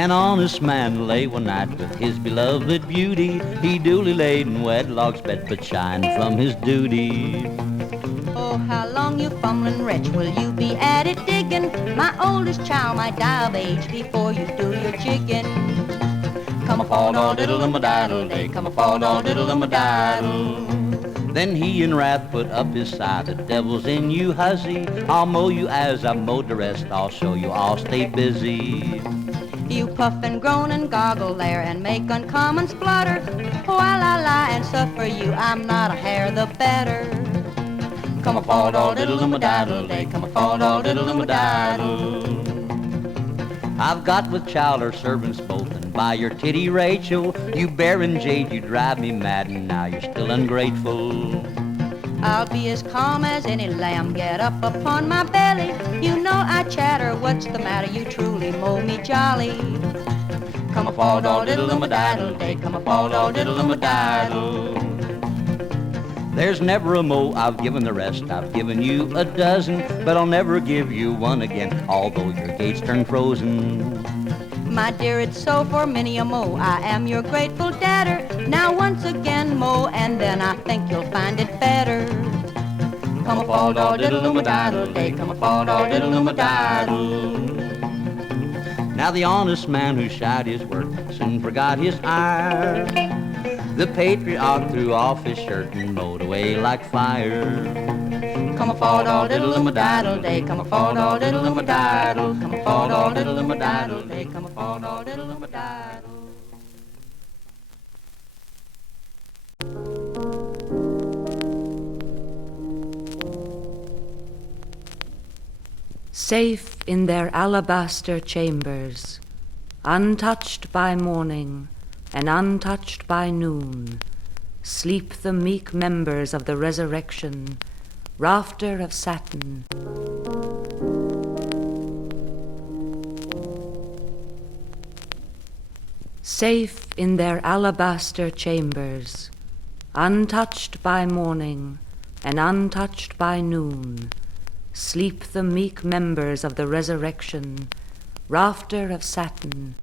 An honest man lay one night with his beloved beauty. He duly laid in wedlock's bed, but shined from his duty. Oh, how long, you fumbling wretch, will you be at it digging? My oldest child might die of age before you do your jigging. Come a fall doll diddle and diddle day, come a fall doll diddle and diddle. Then he in wrath put up his sigh, the devil's in you, hussy. I'll mow you as I mowed the rest, I'll show you, I'll stay busy. You puff and groan and goggle there and make uncommon splutter. While I lie and suffer you, I'm not a hair the better. Come a fall doll diddle and diddle day, come a fall doll diddle and diddle. I've got with child or servants both, and by your titty Rachel, you barren jade, you drive me mad, and now you're still ungrateful. I'll be as calm as any lamb, get up upon my belly. You know I chatter, what's the matter, you truly mow me jolly. Come a fall doll diddle and diddle day, come a fall doll diddle and diddle. There's never a mow I've given the rest, I've given you a dozen, but I'll never give you one again, although your gates turn frozen. My dear, it's so for many a mow, I am your grateful debtor. Now once again mow, and then I think you'll find it better. Come a fall doll diddle and diddle day, come a fall doll diddle and diddle. Now the honest man who shied his work soon forgot his ire. The patriarch threw off his shirt and mowed away like fire. Come a fall doll diddle and diddle day, come a fall doll diddle and diddle, come a fall doll diddle and diddle day, come a fall doll diddle and diddle. Safe in their alabaster chambers, untouched by morning and untouched by noon, sleep the meek members of the resurrection, rafter of satin. Safe in their alabaster chambers, untouched by morning and untouched by noon, sleep the meek members of the resurrection, rafter of satin.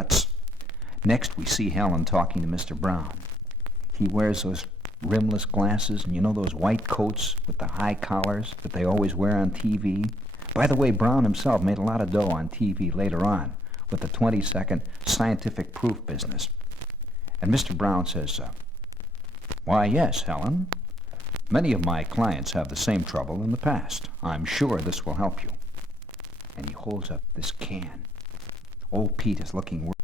guts. Next, we see Helen talking to Mr. Brown. He wears those rimless glasses, and you know those white coats with the high collars that they always wear on TV? By the way, Brown himself made a lot of dough on TV later on with the 20-second scientific proof business. And Mr. Brown says, "Why, yes, Helen. Many of my clients have the same trouble in the past. I'm sure this will help you." And he holds up this can. Old Pete is looking worried.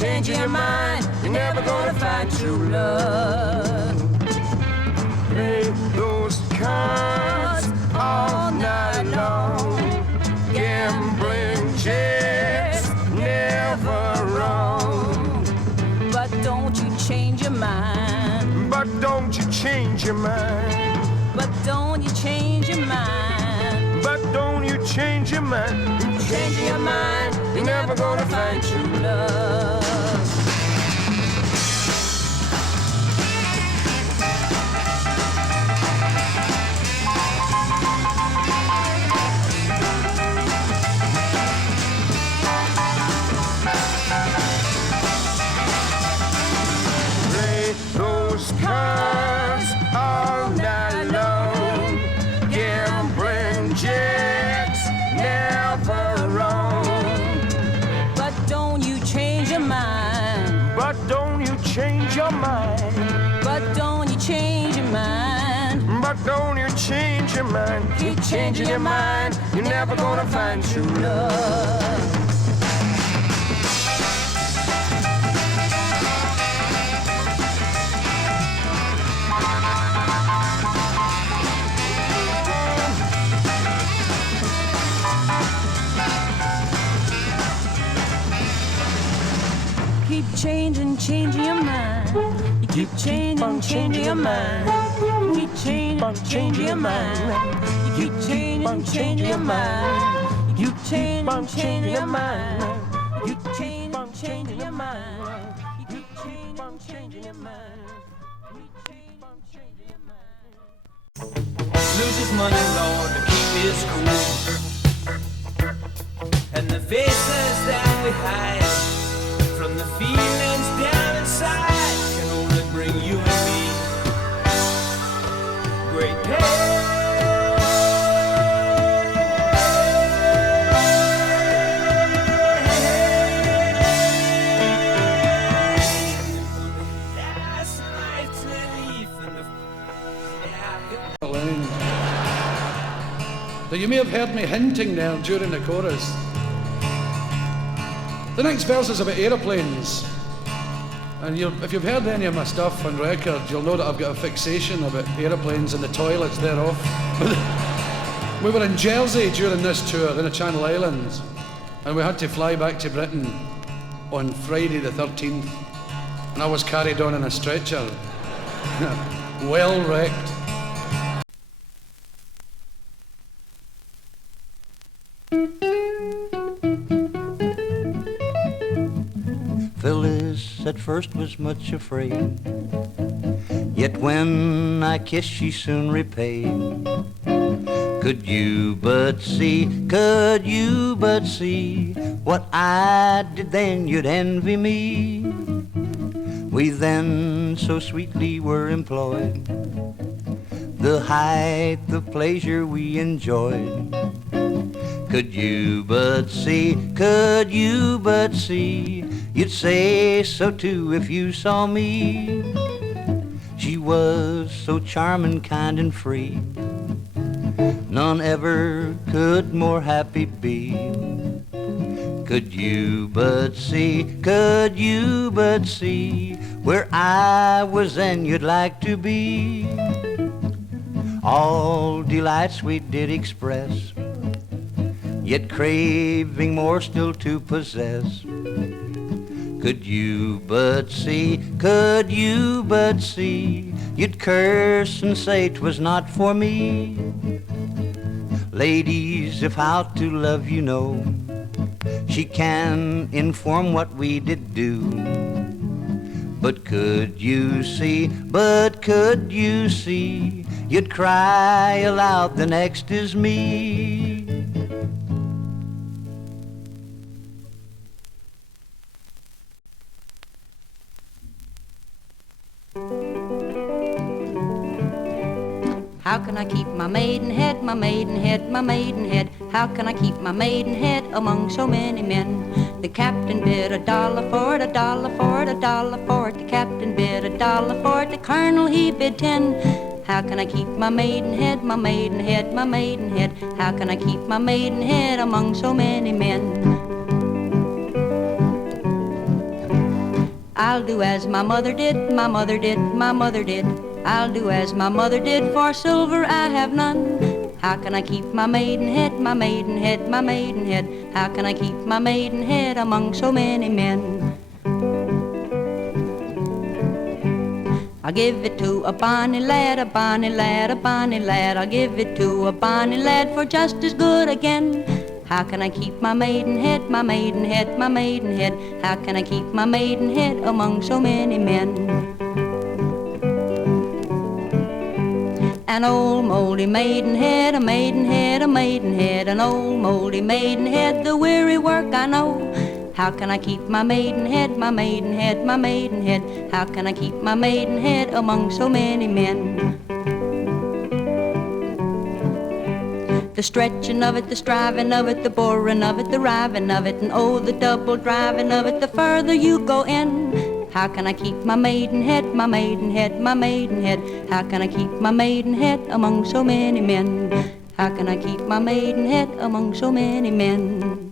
changing your mind, you're never gonna find true love. Play those cards all night long. Gambling checks never wrong. But don't you change your mind. But don't you change your mind. But don't you change your mind. But don't you change your mind. Changing your mind, you're never gonna find true love. Play those cards all night long. Gambling checks never wrong. But don't you change your mind. But don't you change your mind. But don't you change your mind. But don't you change your mind. Keep changing your mind. You're never gonna find true love. Keep changing your mind. You keep changing your mind. You keep changing your mind. You keep changing your mind. You keep changing your mind. You keep changing your mind. You keep changing your mind. Loses money, Lord, to keep his cool. And the faces that we hide from the feelings down inside can only bring you and me great pain. Last night's relief and Now, you may have heard me hinting there during the chorus. The next verse is about aeroplanes. And if you've heard any of my stuff on record, you'll know that I've got a fixation about aeroplanes and the toilets thereof. We were in Jersey during this tour in the Channel Islands, and we had to fly back to Britain on Friday the 13th, and I was carried on in a stretcher. Well wrecked. Phyllis at first was much afraid, yet when I kissed she soon repaid. Could you but see what I did then, you'd envy me. We then so sweetly were employed, the height of pleasure we enjoyed. Could you but see, you'd say so too if you saw me. She was so charming, kind and free, none ever could more happy be. Could you but see, where I was then you'd like to be. All delights we did express, yet craving more still to possess. Could you but see, you'd curse and say 'twas not for me. Ladies, if how to love you know, she can inform what we did do. But could you see, you'd cry aloud, the next is me. How can I keep my maidenhead, my maidenhead, my maidenhead? How can I keep my maidenhead among so many men? The captain bid $1 for it, $1 for it, $1 for it. The captain bid $1 for it, the colonel he bid 10. How can I keep my maidenhead, my maidenhead, my maidenhead? How can I keep my maidenhead among so many men? I'll do as my mother did, my mother did, my mother did. I'll do as my mother did, for silver I have none. How can I keep my maidenhead, my maidenhead, my maidenhead? How can I keep my maidenhead among so many men? I'll give it to a bonny lad, a bonny lad, a bonny lad. I'll give it to a bonny lad for just as good again. How can I keep my maidenhead, my maidenhead, my maidenhead? How can I keep my maidenhead among so many men? An old moldy maidenhead, a maidenhead, a maidenhead. An old moldy maidenhead, the weary work I know. How can I keep my maidenhead, my maidenhead, my maidenhead? How can I keep my maidenhead among so many men? The stretching of it, the striving of it, the boring of it, the riving of it, and oh, the double driving of it, the further you go in. How can I keep my maidenhead, my maidenhead, my maidenhead? How can I keep my maidenhead among so many men? How can I keep my maidenhead among so many men?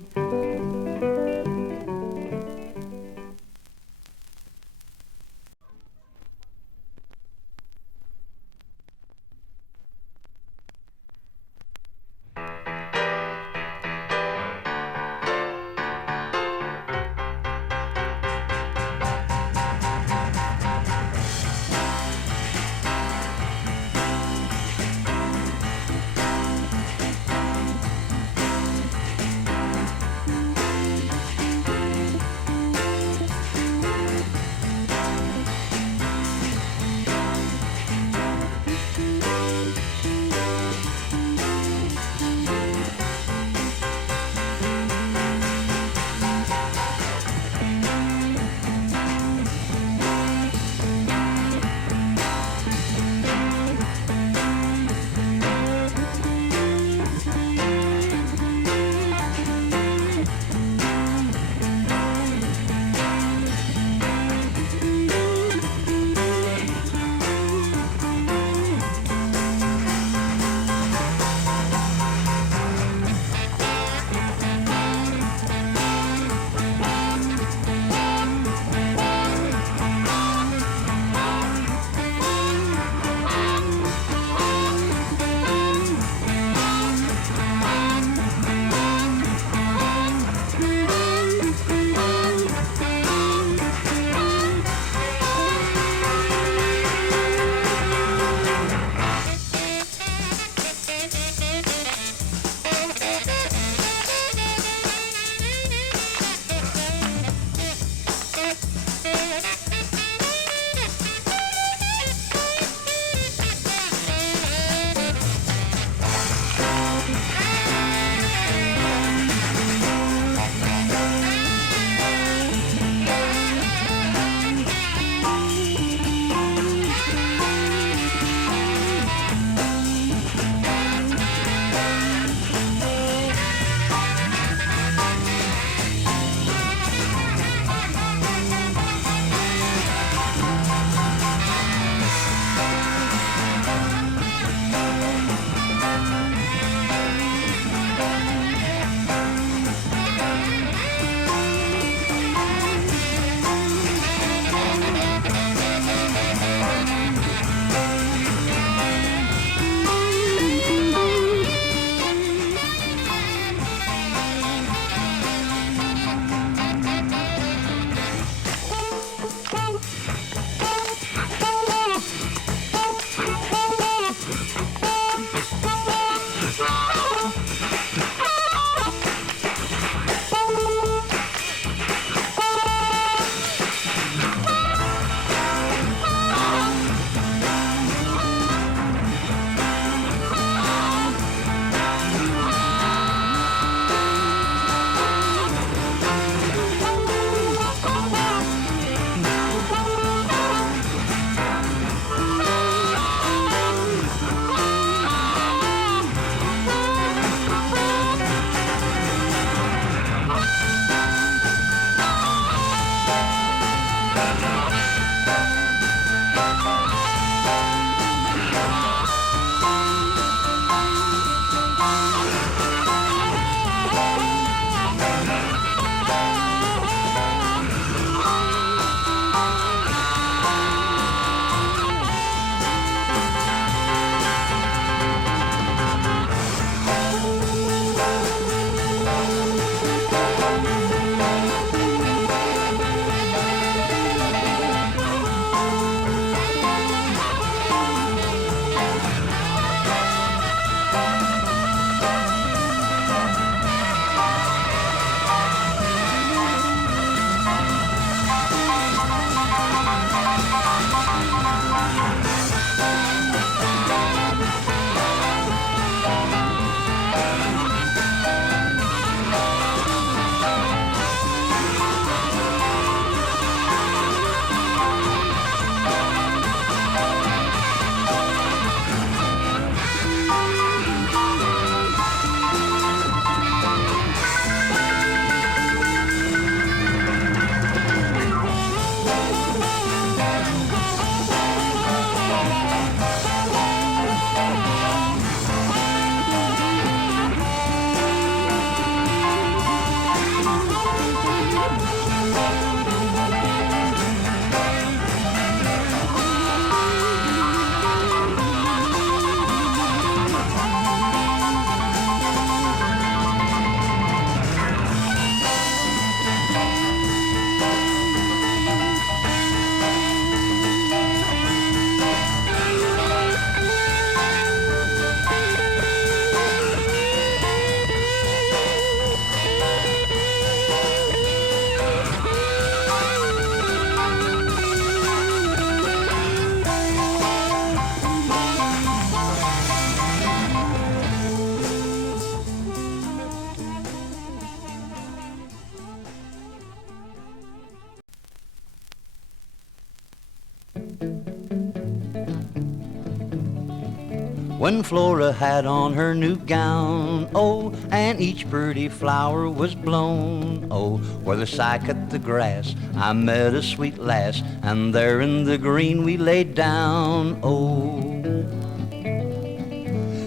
When Flora had on her new gown, oh, and each pretty flower was blown, oh, where the sigh cut the grass, I met a sweet lass, and there in the green we laid down, oh.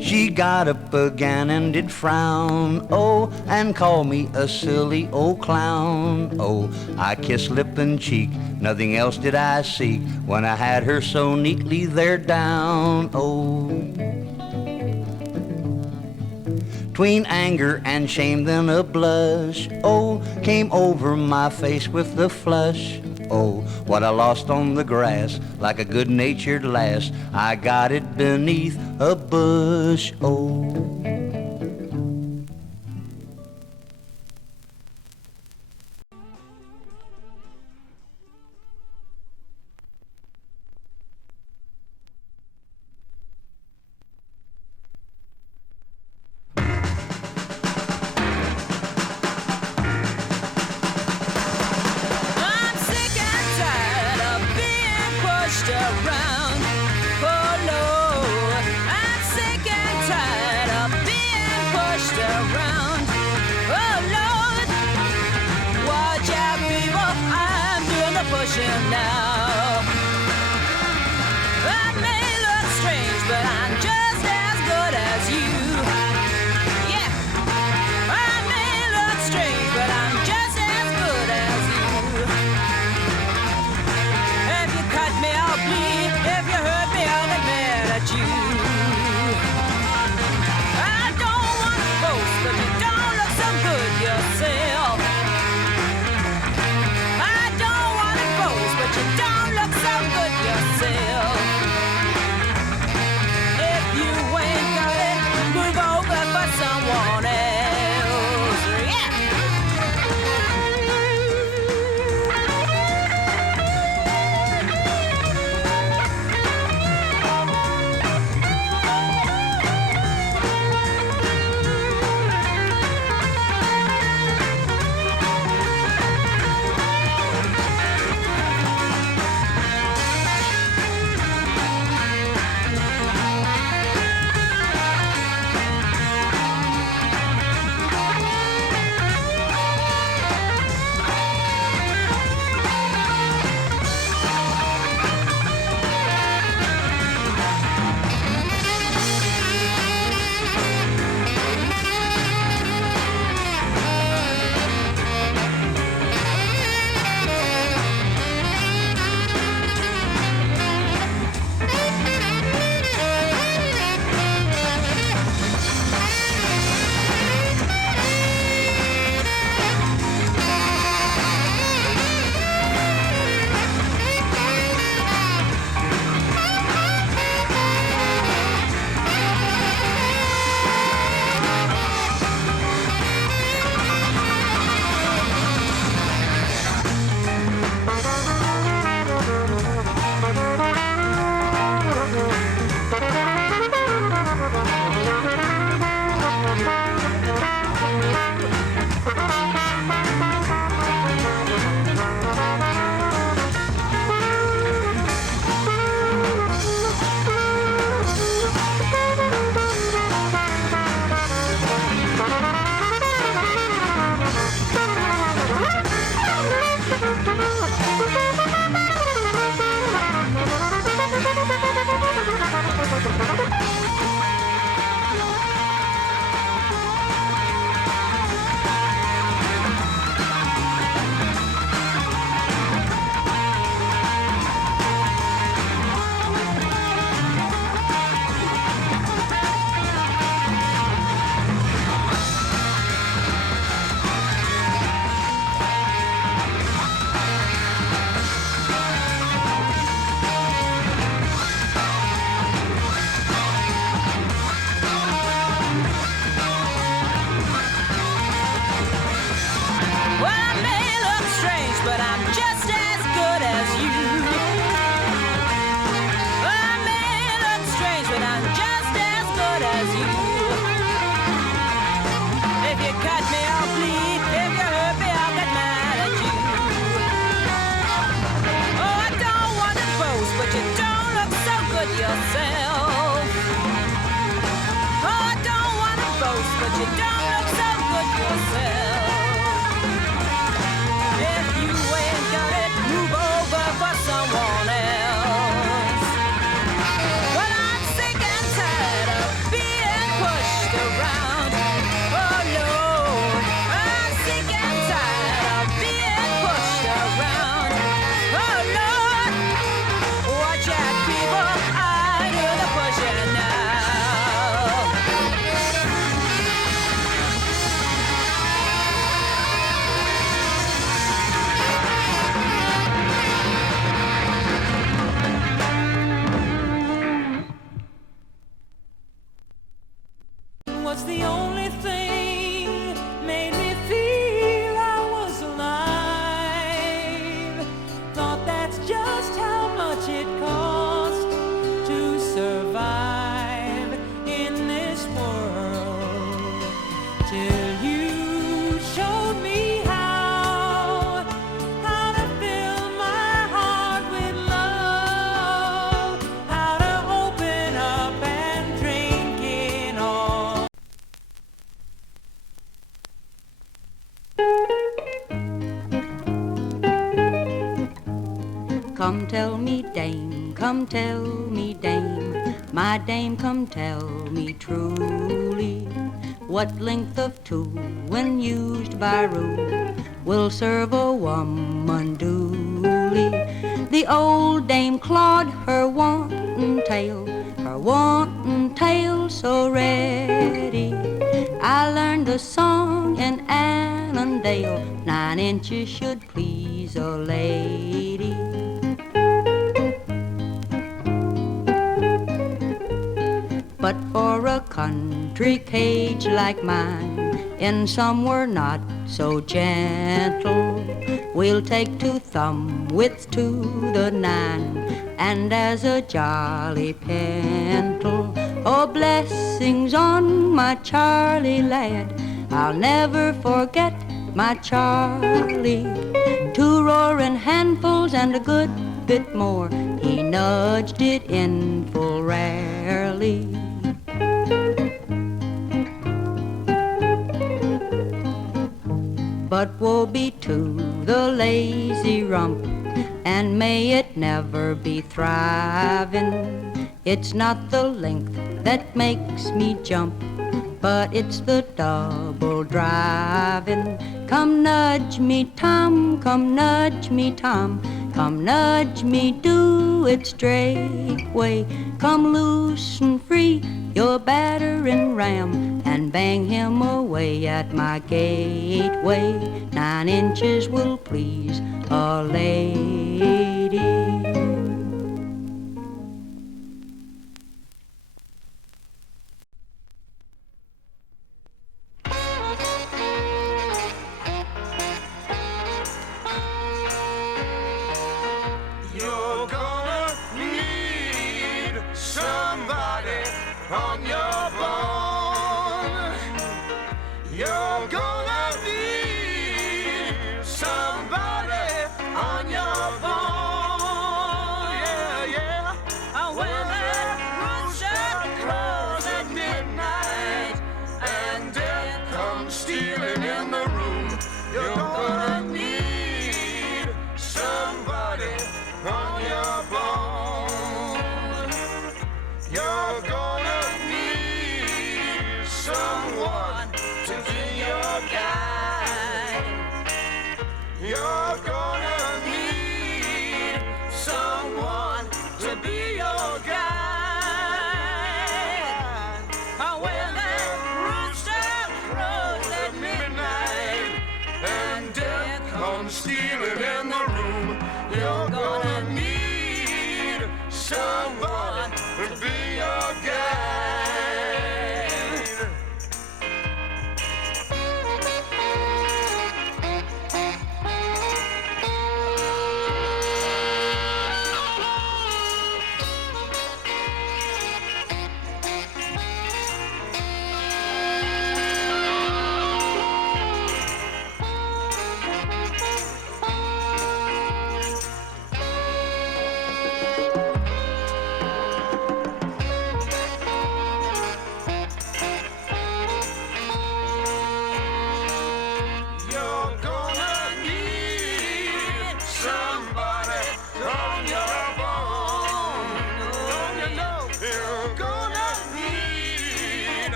She got up again and did frown, oh, and called me a silly old clown, oh. I kissed lip and cheek, nothing else did I seek, when I had her so neatly there down, oh. 'Tween anger and shame then a blush, oh, came over my face with the flush, oh, what I lost on the grass, like a good-natured lass, I got it beneath a bush, oh. I'm sick and tired of being pushed around. Oh no, I'm sick and tired of being you don't look so good yourself. If you ain't got it, move over for someone else. Well, I'm sick and tired of being pushed around. Oh Lord, I'm sick and tired of being pushed around. Oh Lord, watch out, people, I do the pushing now. Was the only thing made me feel I was alive. Thought that's just how much it cost to survive in this world. Till you showed me how to fill my heart with love, how to open up and drink it all. Come tell me, dame, come tell me, dame, my dame, come tell me truly, what length of tool, when used by rule, will serve a woman duly? The old dame clawed her wanton tail so ready. I learned the song in Annandale, 9 inches should please a lady. But for a country cage like mine, in somewhere not so gentle, we'll take 2 thumb widths to the 9, and as a jolly pintle, oh blessings on my Charlie lad, I'll never forget my Charlie. 2 roaring handfuls and a good bit more, he nudged it in full rarely. But woe be to the lazy rump, and may it never be thriving. It's not the length that makes me jump, but it's the double driving. Come nudge me, Tom, come nudge me, Tom, come nudge me, do it straightway. Come loose and free your battering ram, and bang him away at my gateway. 9 inches will please a lady. You're gonna need somebody on your bone. You're gonna need somebody on your bone. Yeah, yeah. When that rooster crows at midnight and death comes stealing in the room, you're gonna need somebody on your bone. You're gonna need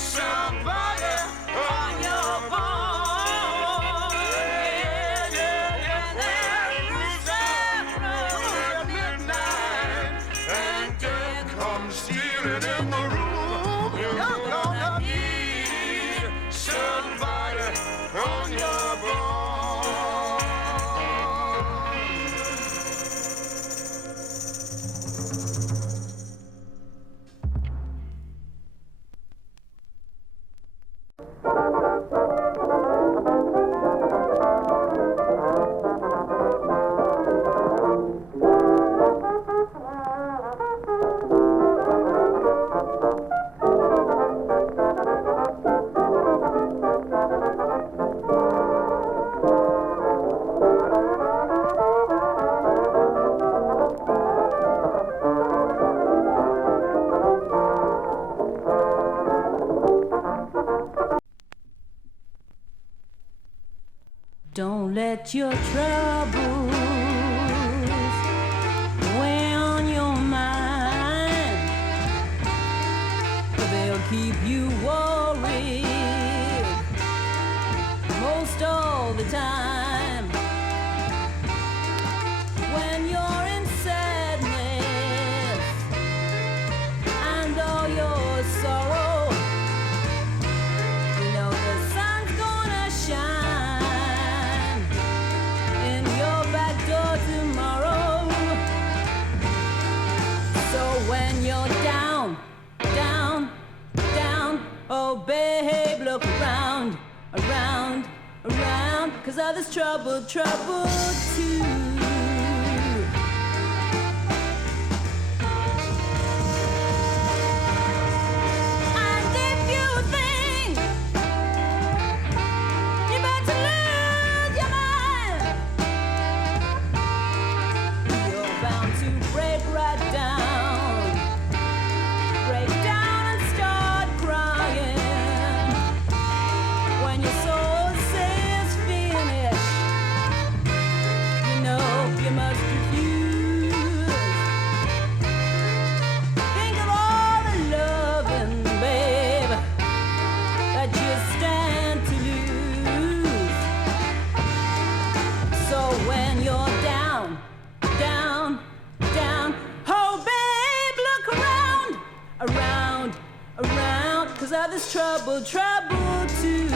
somebody on your phone. Yeah, yeah, yeah. There is at midnight, and death comes stealing in the room. You're gonna need somebody on your phone. Don't let your troubles weigh on your mind. They'll keep you worried most all the time. When you're in sadness and all your sorrow, you know the sun's gonna shine in your back door tomorrow. So when you're down, down, down, oh babe, look around, around, around, 'cause others trouble, trouble too. And if you think you're about to lose your mind, you're bound to break right down, break down and start crying. When your soul says finish, you know you must refuse. Think of all the loving, babe, that you stand to lose. So when you're down, down, down, oh babe, look around, around, around, 'cause others trouble, trouble too.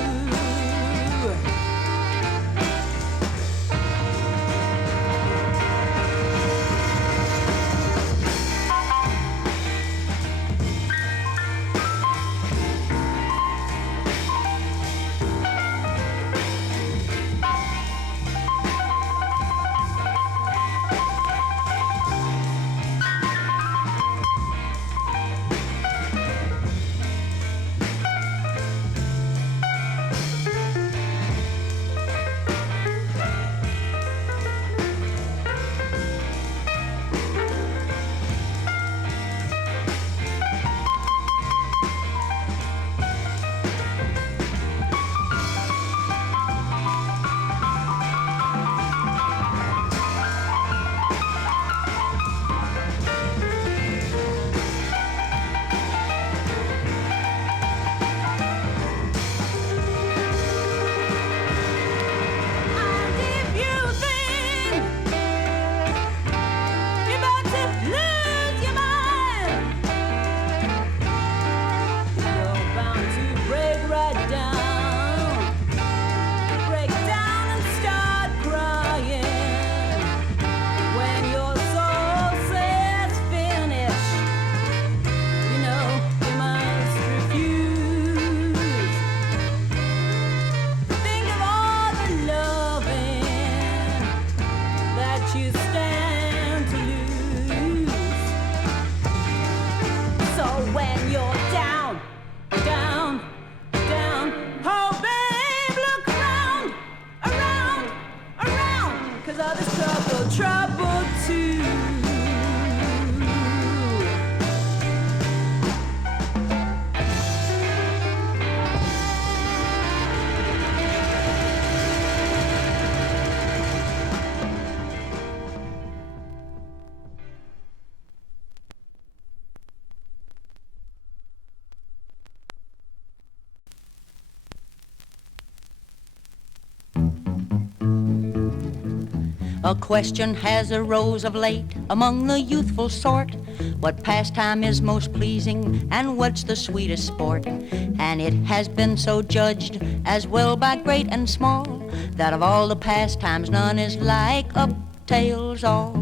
A question has arose of late among the youthful sort. What pastime is most pleasing and what's the sweetest sport? And it has been so judged as well by great and small that of all the pastimes none is like up tails all.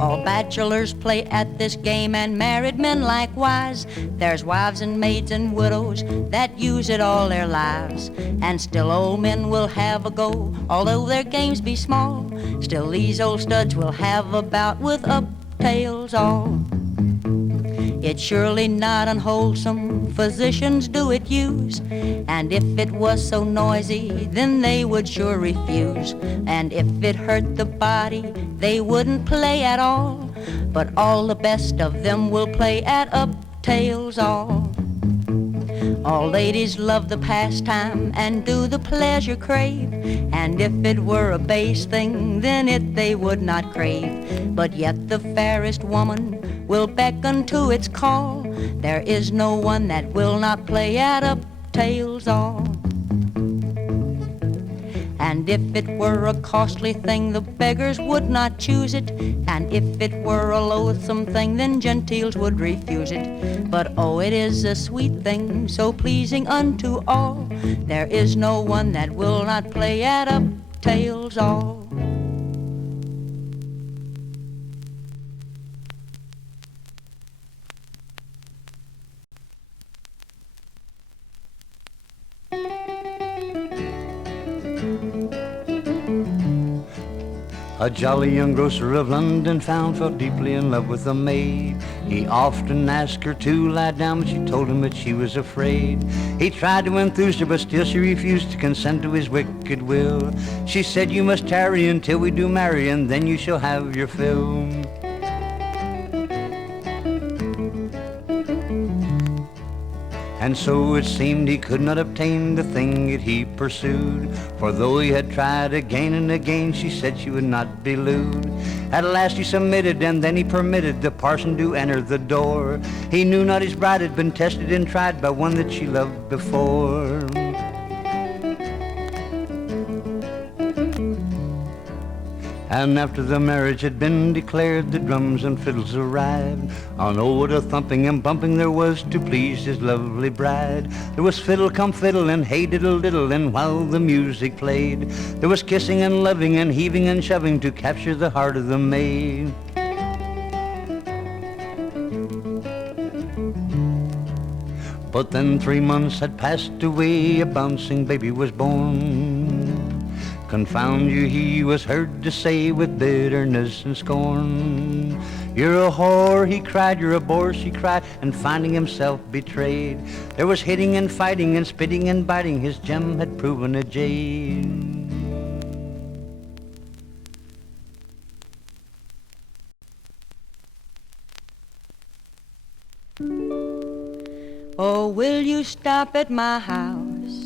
All bachelors play at this game and married men likewise. There's wives and maids and widows that use it all their lives. And still old men will have a go, although their games be small. Still these old studs will have a bout with up tails all. It's surely not unwholesome, physicians do it use. And if it was so noisy, then they would sure refuse. And if it hurt the body, they wouldn't play at all. But all the best of them will play at up tails all. All ladies love the pastime and do the pleasure crave. And if it were a base thing, then it they would not crave. But yet the fairest woman will beckon to its call. There is no one that will not play at up tails all. And if it were a costly thing, the beggars would not choose it. And if it were a loathsome thing, then gentiles would refuse it. But oh, it is a sweet thing, so pleasing unto all. There is no one that will not play at up tails all. A jolly young grocer of London found fell deeply in love with a maid. He often asked her to lie down, but she told him that she was afraid. He tried to enthuse her, but still she refused to consent to his wicked will. She said, "You must tarry until we do marry, and then you shall have your fill." And so it seemed he could not obtain the thing that he pursued. For though he had tried again and again, she said she would not be lewd. At last he submitted, and then he permitted the parson to enter the door. He knew not his bride had been tested and tried by one that she loved before. And after the marriage had been declared, the drums and fiddles arrived. Oh, no, what a thumping and bumping there was to please his lovely bride. There was fiddle come fiddle and hey diddle diddle, and while the music played, there was kissing and loving and heaving and shoving to capture the heart of the maid. But then 3 months had passed away, a bouncing baby was born. Confound you, he was heard to say with bitterness and scorn. "You're a whore," he cried, "you're a bore," she cried, and finding himself betrayed, there was hitting and fighting and spitting and biting, his gem had proven a jade. Oh, will you stop at my house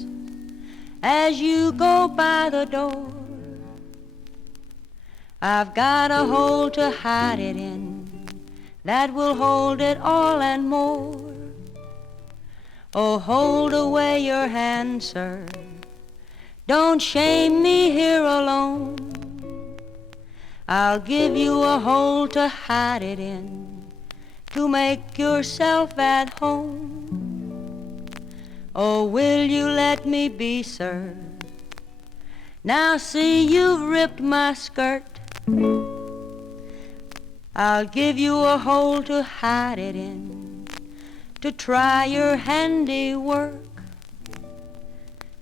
as you go by the door? I've got a hole to hide it in that will hold it all and more. Oh, hold away your hand, sir. Don't shame me here alone. I'll give you a hole to hide it in to make yourself at home. Oh, will you let me be, sir? Now see, you've ripped my skirt. I'll give you a hole to hide it in, to try your handiwork.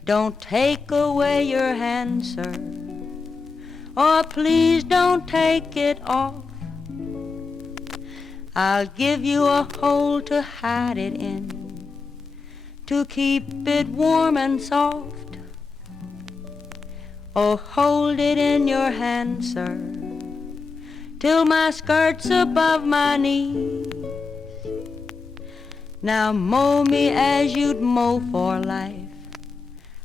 Don't take away your hand, sir. Oh, please don't take it off. I'll give you a hole to hide it in, to keep it warm and soft. Oh, hold it in your hand, sir, till my skirt's above my knees. Now mow me as you'd mow for life.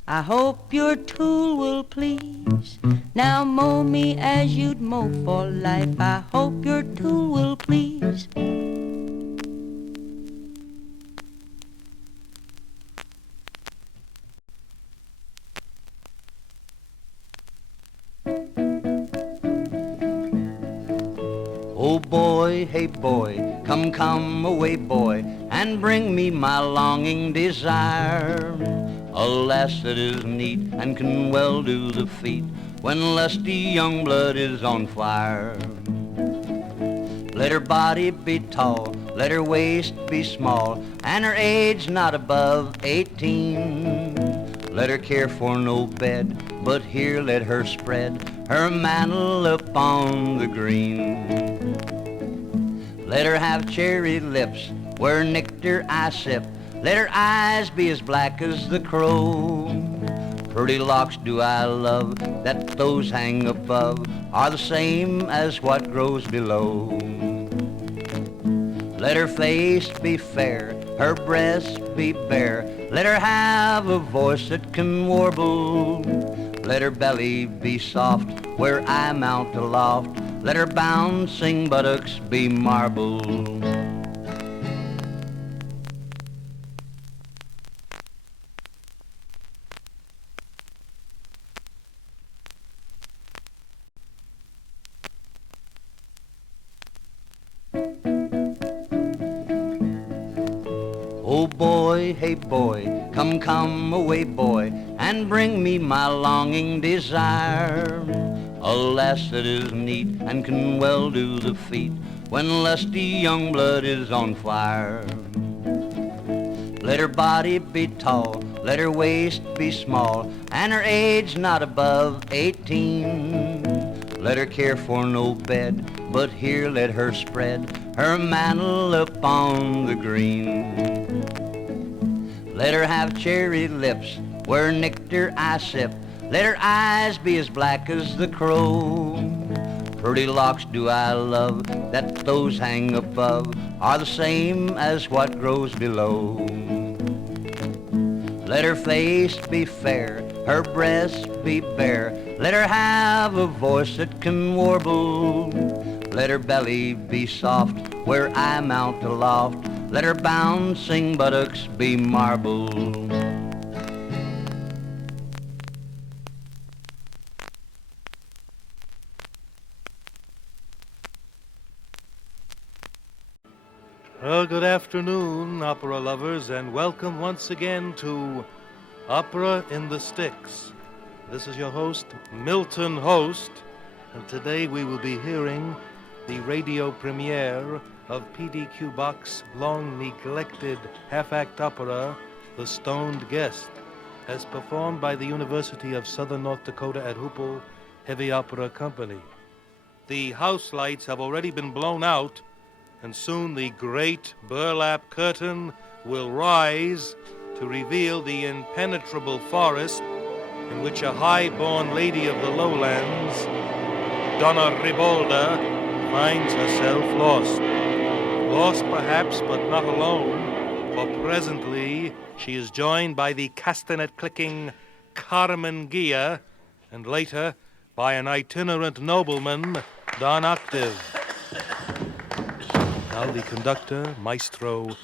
I hope your tool will please. Now mow me as you'd mow for life. I hope your tool will please. hey boy, come away boy, and bring me my longing desire. A lass that is neat and can well do the feat when lusty young blood is on fire. Let her body be tall, let her waist be small, and her age not above 18. Let her care for no bed, but here let her spread her mantle upon the green. Let her have cherry lips where nectar I sip, let her eyes be as black as the crow. Pretty locks do I love, that those hang above are the same as what grows below. Let her face be fair, her breast be bare, let her have a voice that can warble. Let her belly be soft where I mount aloft, let her bouncing buttocks be marble. Oh boy, hey boy, come away boy, and bring me my longing desire. A lass that is neat and can well do the feat when lusty young blood is on fire. Let her body be tall, let her waist be small, and her age not above 18. Let her care for no bed, but here let her spread her mantle upon the green. Let her have cherry lips where nectar I sip, let her eyes be as black as the crow. Pretty locks do I love, that those hang above are the same as what grows below. Let her face be fair, her breast be bare, let her have a voice that can warble. Let her belly be soft where I mount aloft, let her bouncing buttocks be marble. Well, good afternoon, opera lovers, and welcome once again to Opera in the Sticks. This is your host, Milton Host, and today we will be hearing the radio premiere of P.D. Kubach's long-neglected half-act opera, The Stoned Guest, as performed by the University of Southern North Dakota at Hoople Heavy Opera Company. The house lights have already been blown out, and soon the great burlap curtain will rise to reveal the impenetrable forest in which a high-born lady of the lowlands, Donna Ribolda, finds herself lost. Lost perhaps, but not alone, for presently she is joined by the castanet-clicking Carmen Gia, and later by an itinerant nobleman, Don Octave. Now the conductor, Maestro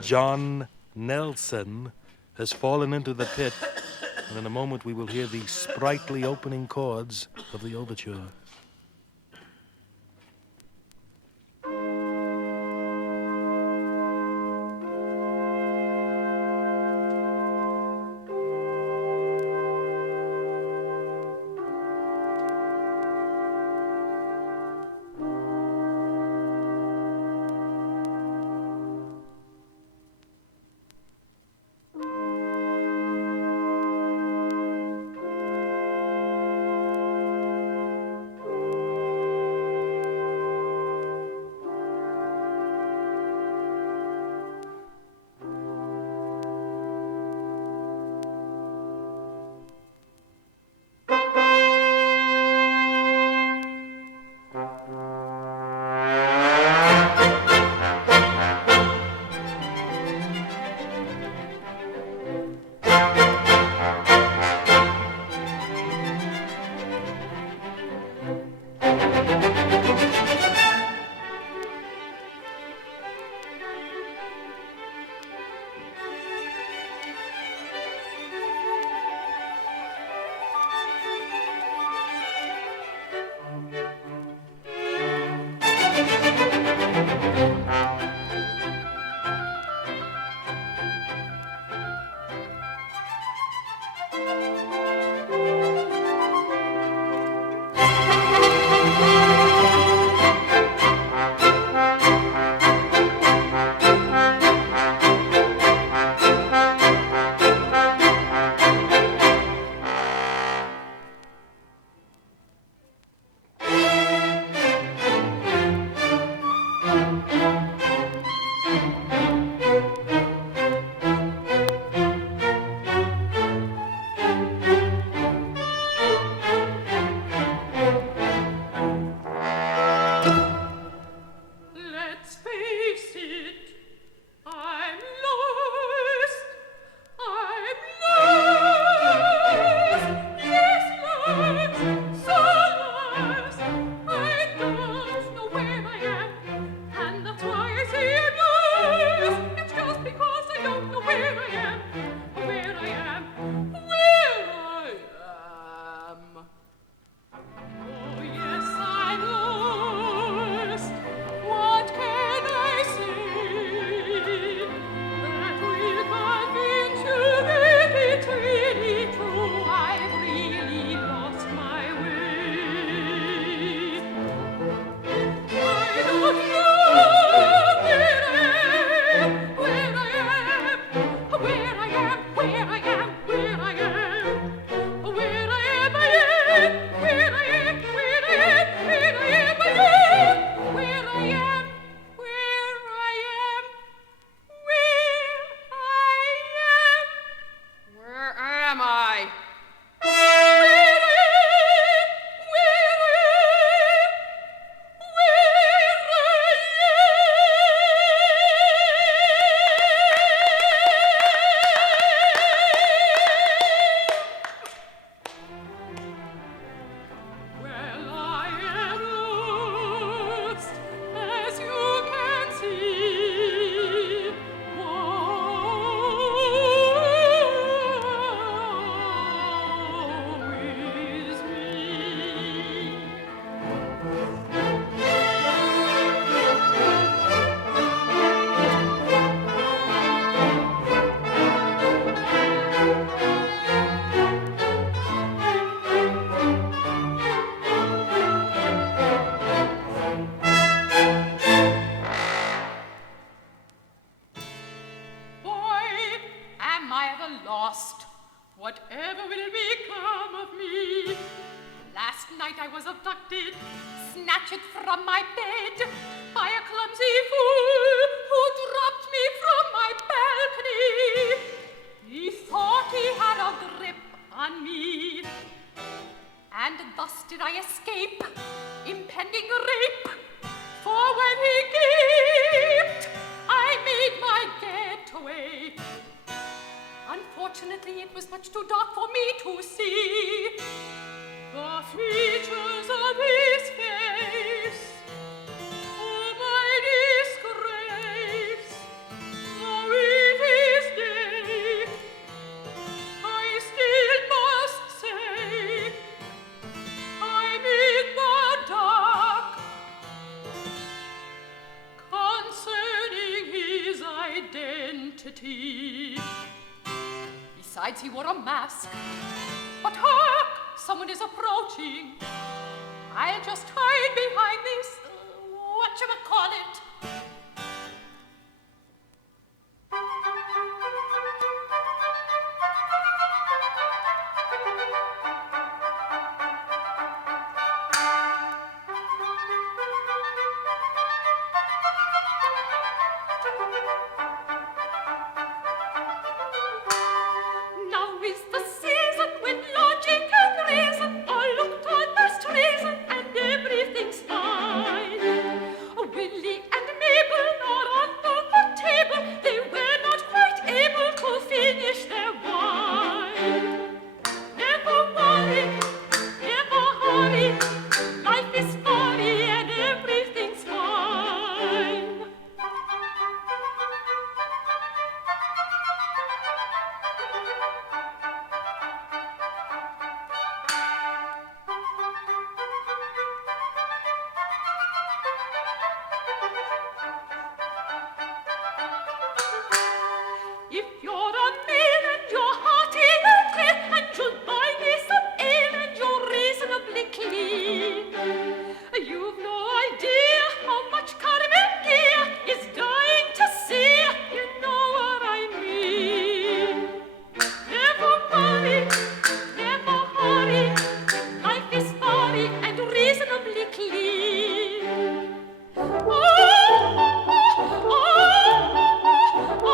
John Nelson, has fallen into the pit, and in a moment we will hear the sprightly opening chords of the overture. lost. Whatever will become of me? Last night I was abducted, snatched from my bed by a clumsy fool who dropped me from my balcony. He thought he had a grip on me, and thus did I escape impending rape. For when he gaped, I made my getaway. Unfortunately, it was much too dark for me to see the features of his face. Oh, my disgrace, though it is day, I still must say I'm in the dark concerning his identity. Besides, he wore a mask. But hark! Someone is approaching. I'll just hide behind this, whatchamacallit. Now is the season when logic and reason are looked on as treason, and everything's fine. Willie and Mabel are under the table. They were not quite able to finish their wine. Never worry, never hurry. Life is funny and everything's fine. If you're a man and you're hearty and clear, and you'll buy me some ale and you're reasonably clean, you've no idea how much Carmen Gia is dying to see. You know what I mean. Never worry, never hurry. Life is funny and reasonably clean. Oh, oh, oh, oh, oh.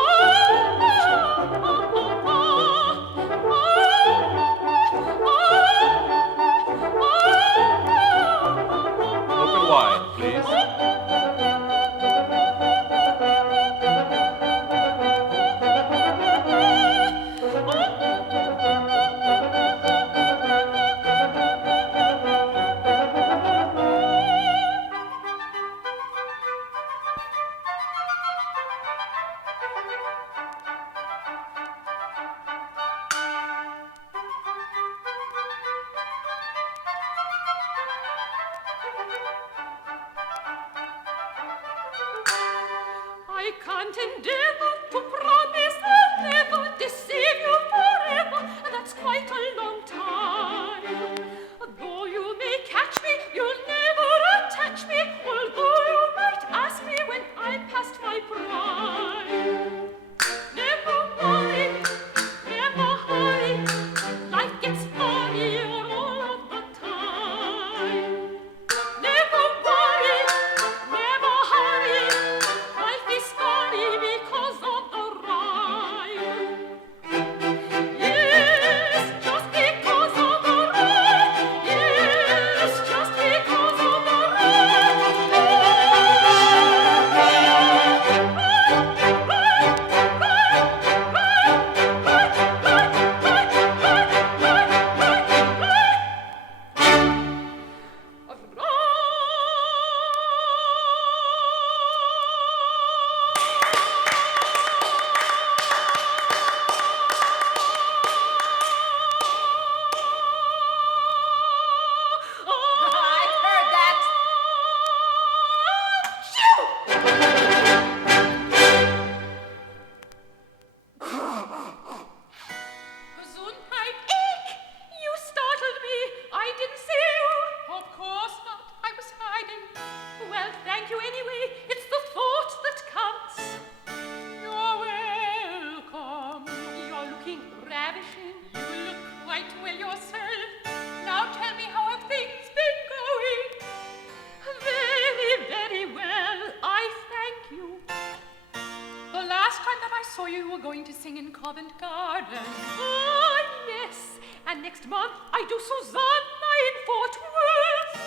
last time that I saw you, you were going to sing in Covent Garden. Ah, yes. And next month, I do Susanna in Fort Worth.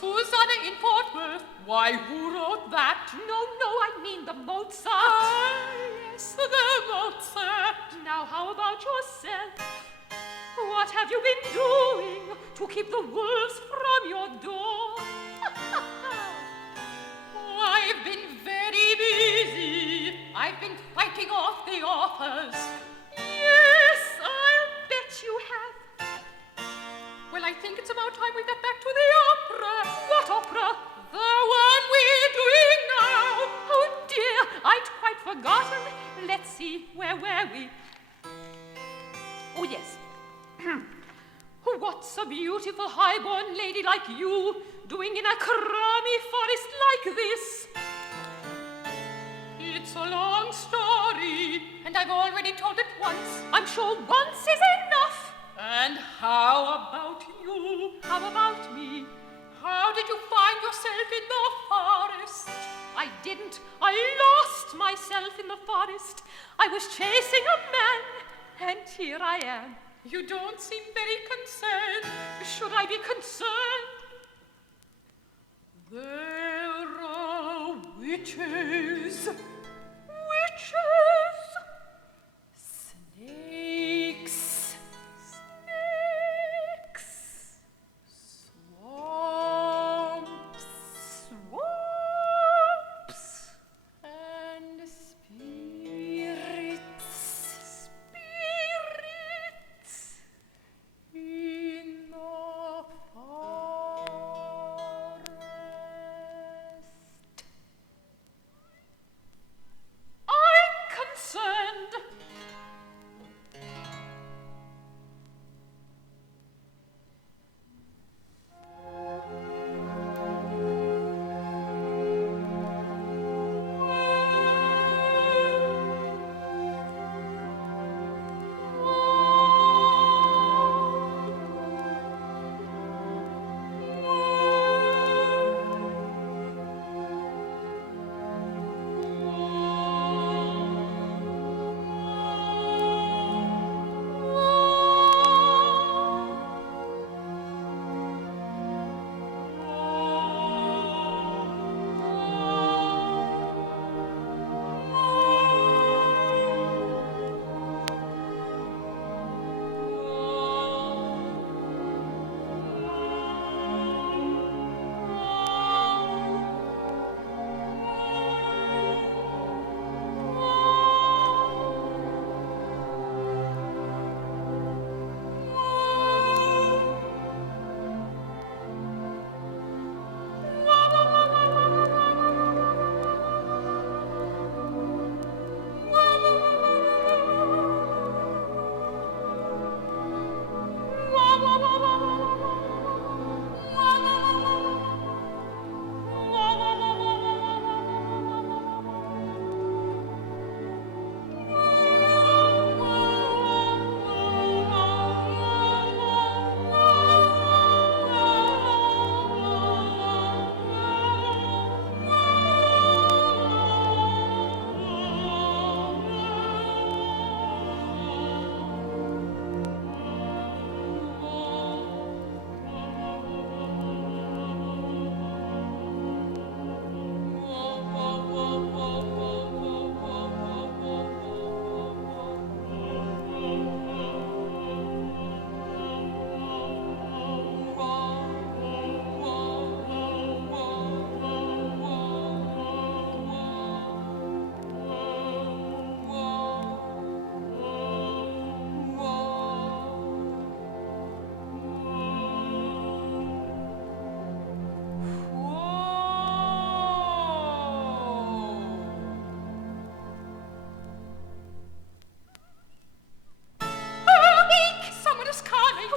Susanna in Fort Worth? Why, who wrote that? No, I mean the Mozart. Ah, yes, the Mozart. Now, how about yourself? What have you been doing to keep the wolves from your door? I've been very busy. I've been fighting off the offers. Yes, I'll bet you have. Well, I think it's about time we got back to the opera. What opera? The one we're doing now. Oh, dear, I'd quite forgotten. Let's see, where were we? Oh, yes. What's a beautiful high-born lady like you doing in a crummy forest like this? It's a long story, and I've already told it once. I'm sure once is enough. And how about you? How about me? How did you find yourself in the forest? I didn't. I lost myself in the forest. I was chasing a man, and here I am. You don't seem very concerned. Should I be concerned? There are witches. Witches. Snakes. Snakes. Swamps. Swamps. And spirits. Spirits. In the forest. I'm concerned.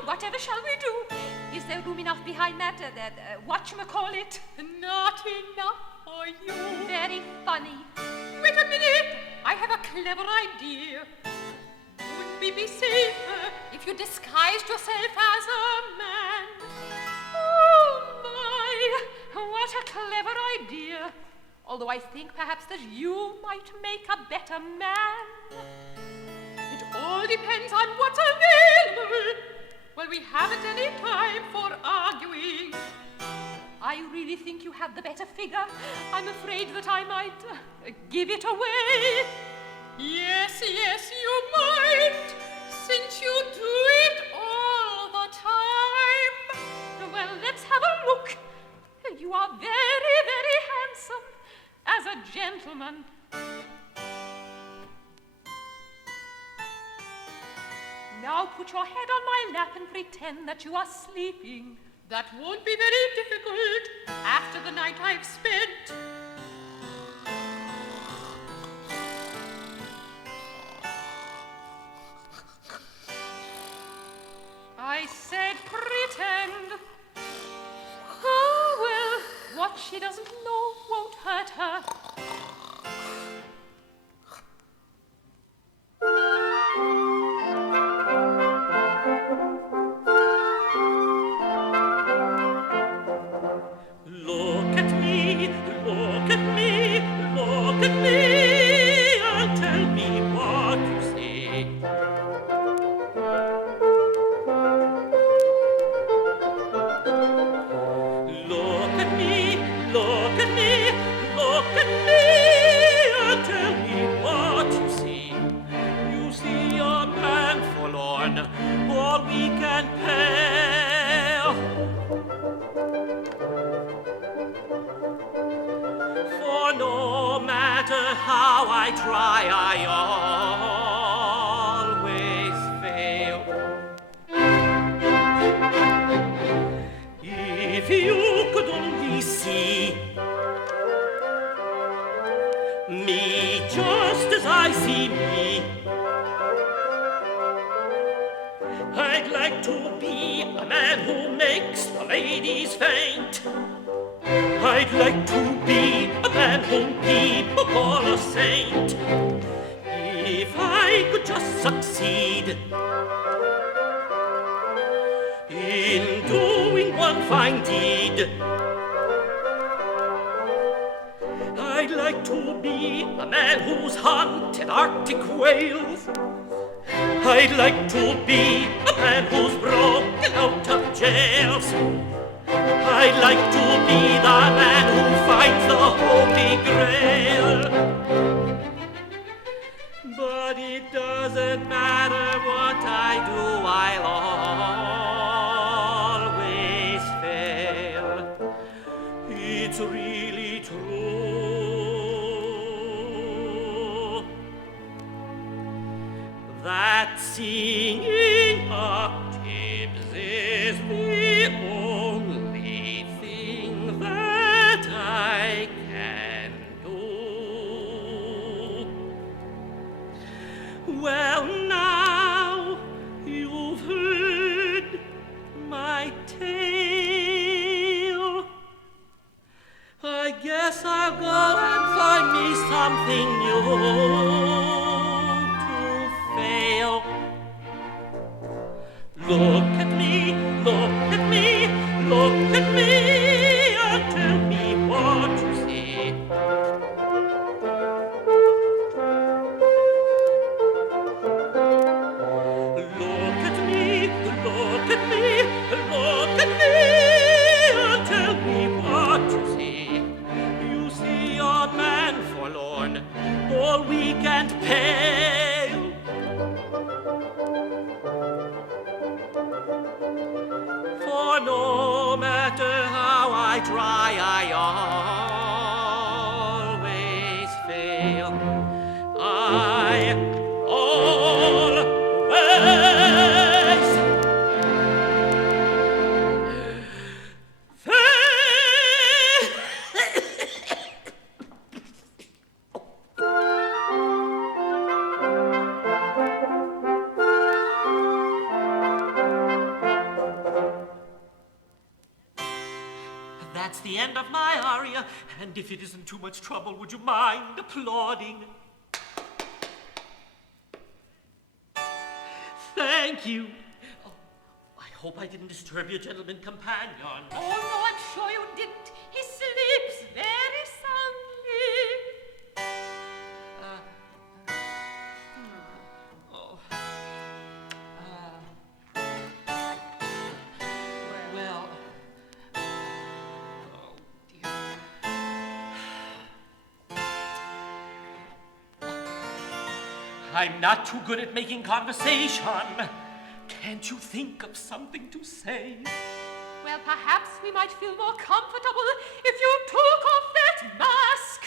Whatever shall we do? Is there room enough behind that whatchamacallit? Not enough for you. Very funny. Wait a minute. I have a clever idea. Wouldn't we be safer if you disguised yourself as a man? Oh, my. What a clever idea. although I think perhaps that you might make a better man. It all depends on what's available. Well, we haven't any time for arguing. I really think you have the better figure. I'm afraid that I might give it away. Yes, you might, since you do it all the time. Well, let's have a look. You are very, very handsome as a gentleman. Now put your head on my lap and pretend that you are sleeping. That won't be very difficult after the night I've spent. I said pretend. Oh, well, what she doesn't know won't hurt her. That's the end of my aria, and if it isn't too much trouble, would you mind applauding? Thank you. Oh, I hope I didn't disturb your gentleman companion. Oh, no, I'm sure you didn't. He sleeps very soundly. I'm not too good at making conversation. Can't you think of something to say? Well, perhaps we might feel more comfortable if you took off that mask.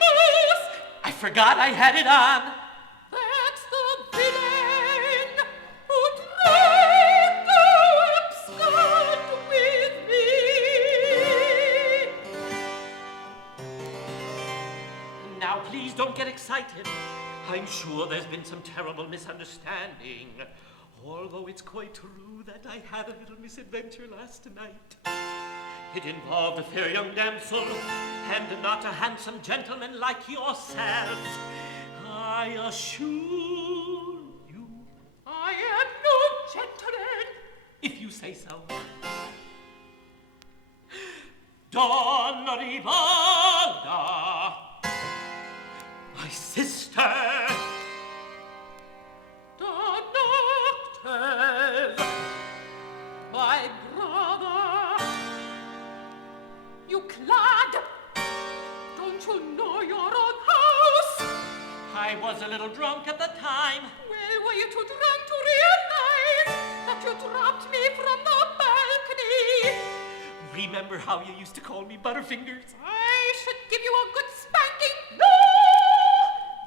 Mask! I forgot I had it on. That's the villain who tried to abscond with me. Now, please don't get excited. I'm sure there's been some terrible misunderstanding. Although it's quite true that I had a little misadventure last night. It involved a fair young damsel and not a handsome gentleman like yourself. I assure you, I am no gentleman. if you say so. Donna Ribalda, my sister. My brother, you clod! Don't you know your own house? I was a little drunk at the time. Well, were you too drunk to realize that you dropped me from the balcony? Remember how you used to call me Butterfingers? I should give you a good spanking. No!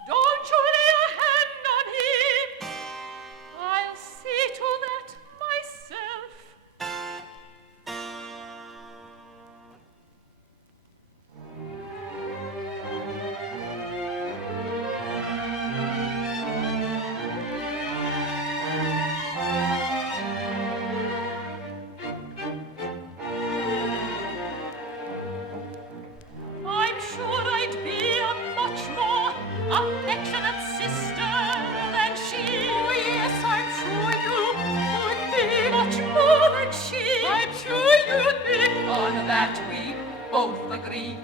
Don't you lay a hand on him. I'll see to that myself. I'm sure I'd be a much more affectionate sister than she. Oh, yes, I'm sure you would be much more than she. I'm sure you'd be. On that we both agree.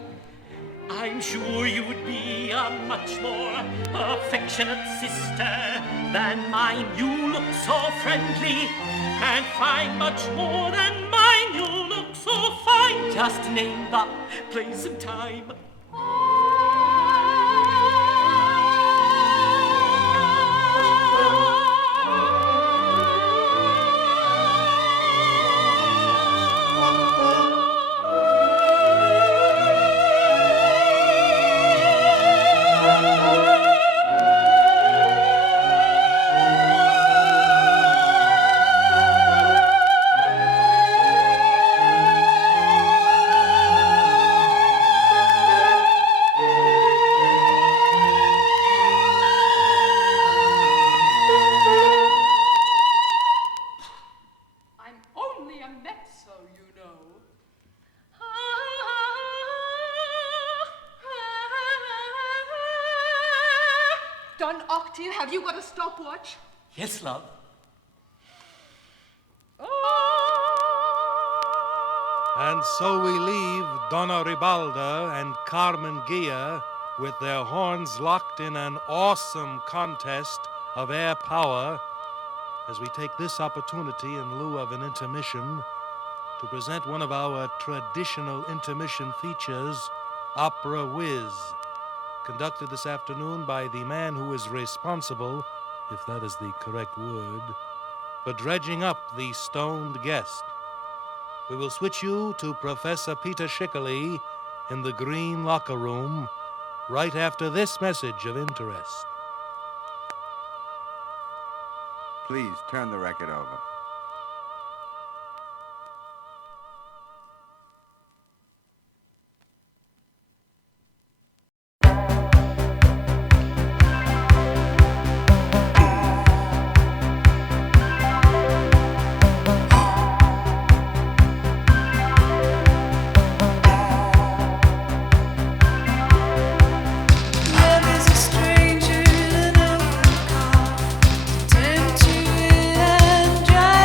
I'm sure you'd be a much more affectionate sister than mine. You look so friendly and fine, much more than mine. You look so fine. Just name the place and time. I'm only a mezzo, you know. Don Octave, have you got a stopwatch? Yes, love. And so we leave Donna Ribalda and Carmen Gia with their horns locked in an awesome contest of air power as we take this opportunity in lieu of an intermission to present one of our traditional intermission features, Opera Whiz, conducted this afternoon by the man who is responsible, if that is the correct word, for dredging up the stoned guest. We will switch you to Professor Peter Schickley in the green locker room right after this message of interest. Please turn the record over. Stranger than a car, tempt you and drive.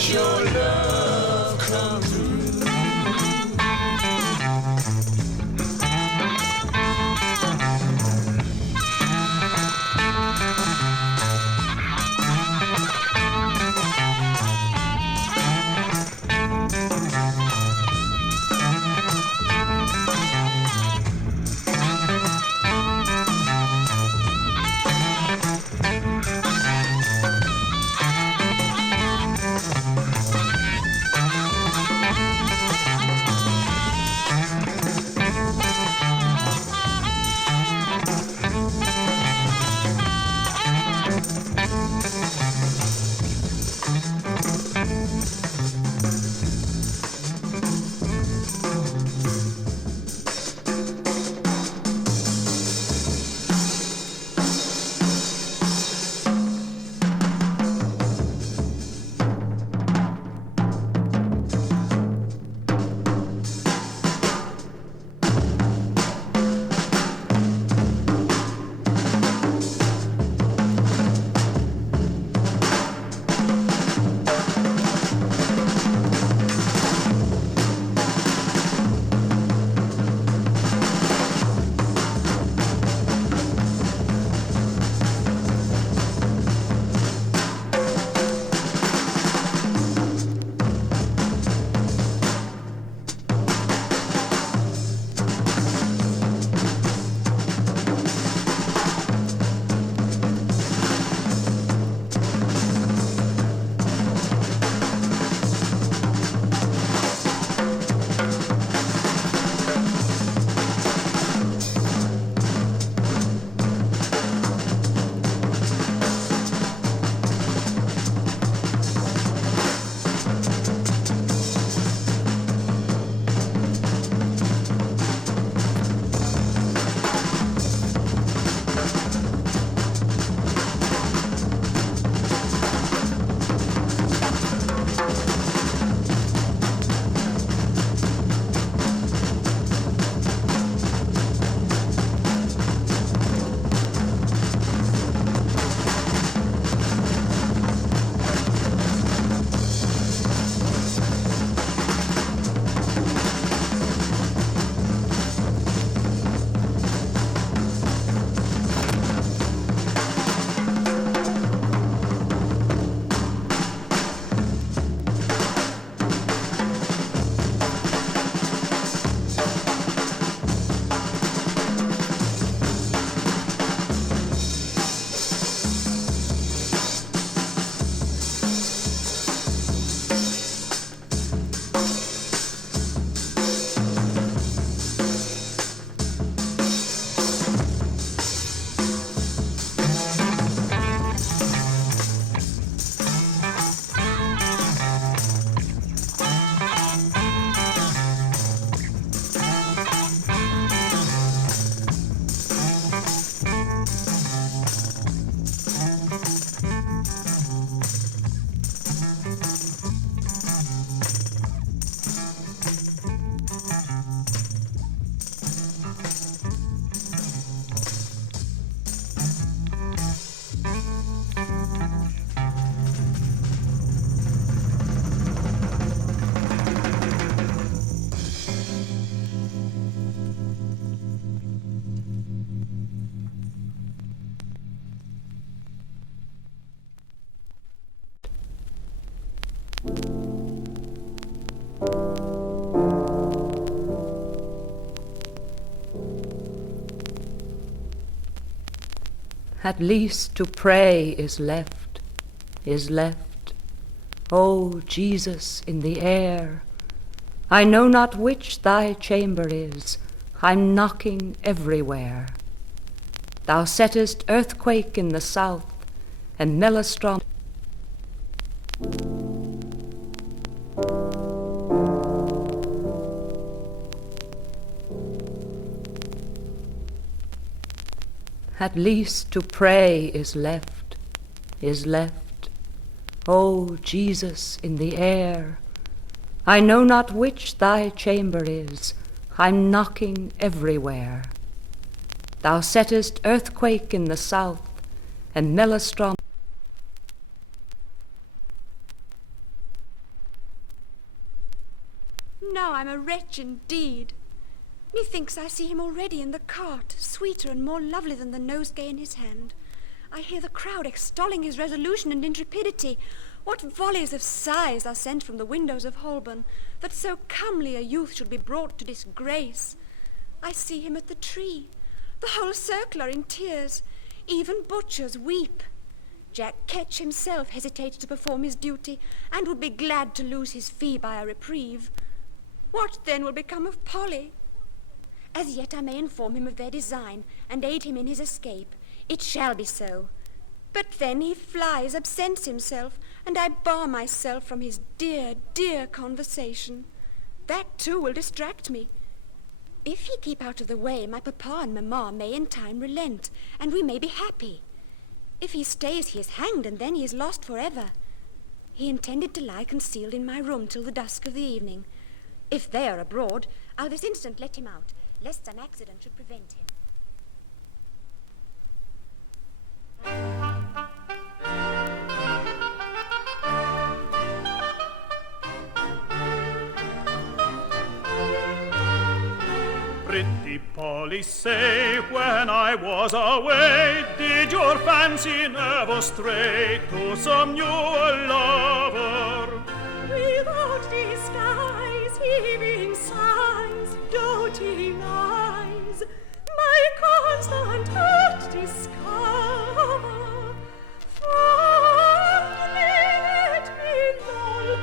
let your love come through. At least to pray is left, is left. O Jesus in the air, I know not which thy chamber is, I'm knocking everywhere. Thou settest earthquake in the south, and maelstrom. At least to pray is left, is left. O Jesus in the air, I know not which thy chamber is, I'm knocking everywhere. Thou settest earthquake in the south, and maelstrom. Now I'm a wretch indeed. Methinks I see him already in the cart, sweeter and more lovely than the nosegay in his hand. I hear the crowd extolling his resolution and intrepidity. What volleys of sighs are sent from the windows of Holborn, that so comely a youth should be brought to disgrace. I see him at the tree. The whole circle are in tears. Even butchers weep. Jack Ketch himself hesitates to perform his duty, and would be glad to lose his fee by a reprieve. What then will become of Polly? As yet I may inform him of their design, and aid him in his escape. It shall be so. But then he flies, absents himself, and I bar myself from his dear, dear conversation. That too will distract me. If he keep out of the way, my papa and mamma may in time relent, and we may be happy. If he stays, he is hanged, and then he is lost forever. He intended to lie concealed in my room till the dusk of the evening. If they are abroad, I'll this instant let him out, lest some accident should prevent him. Pretty Polly, say, when I was away, did your fancy never stray to some new lover? Without disguise, heaving sighs, doting eyes, my constant heart discover. Fondly let me lull,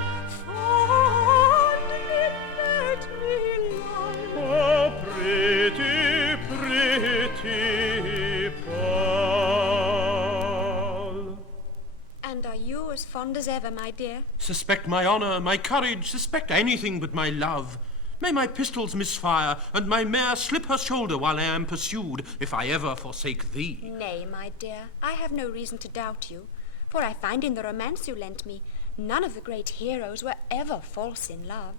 fondly let me lull. Oh, pretty, pretty Paul. And are you as fond as ever, my dear? Suspect my honour, my courage, suspect anything but my love. May my pistols misfire, and my mare slip her shoulder while I am pursued, if I ever forsake thee. Nay, my dear, I have no reason to doubt you, for I find in the romance you lent me, none of the great heroes were ever false in love.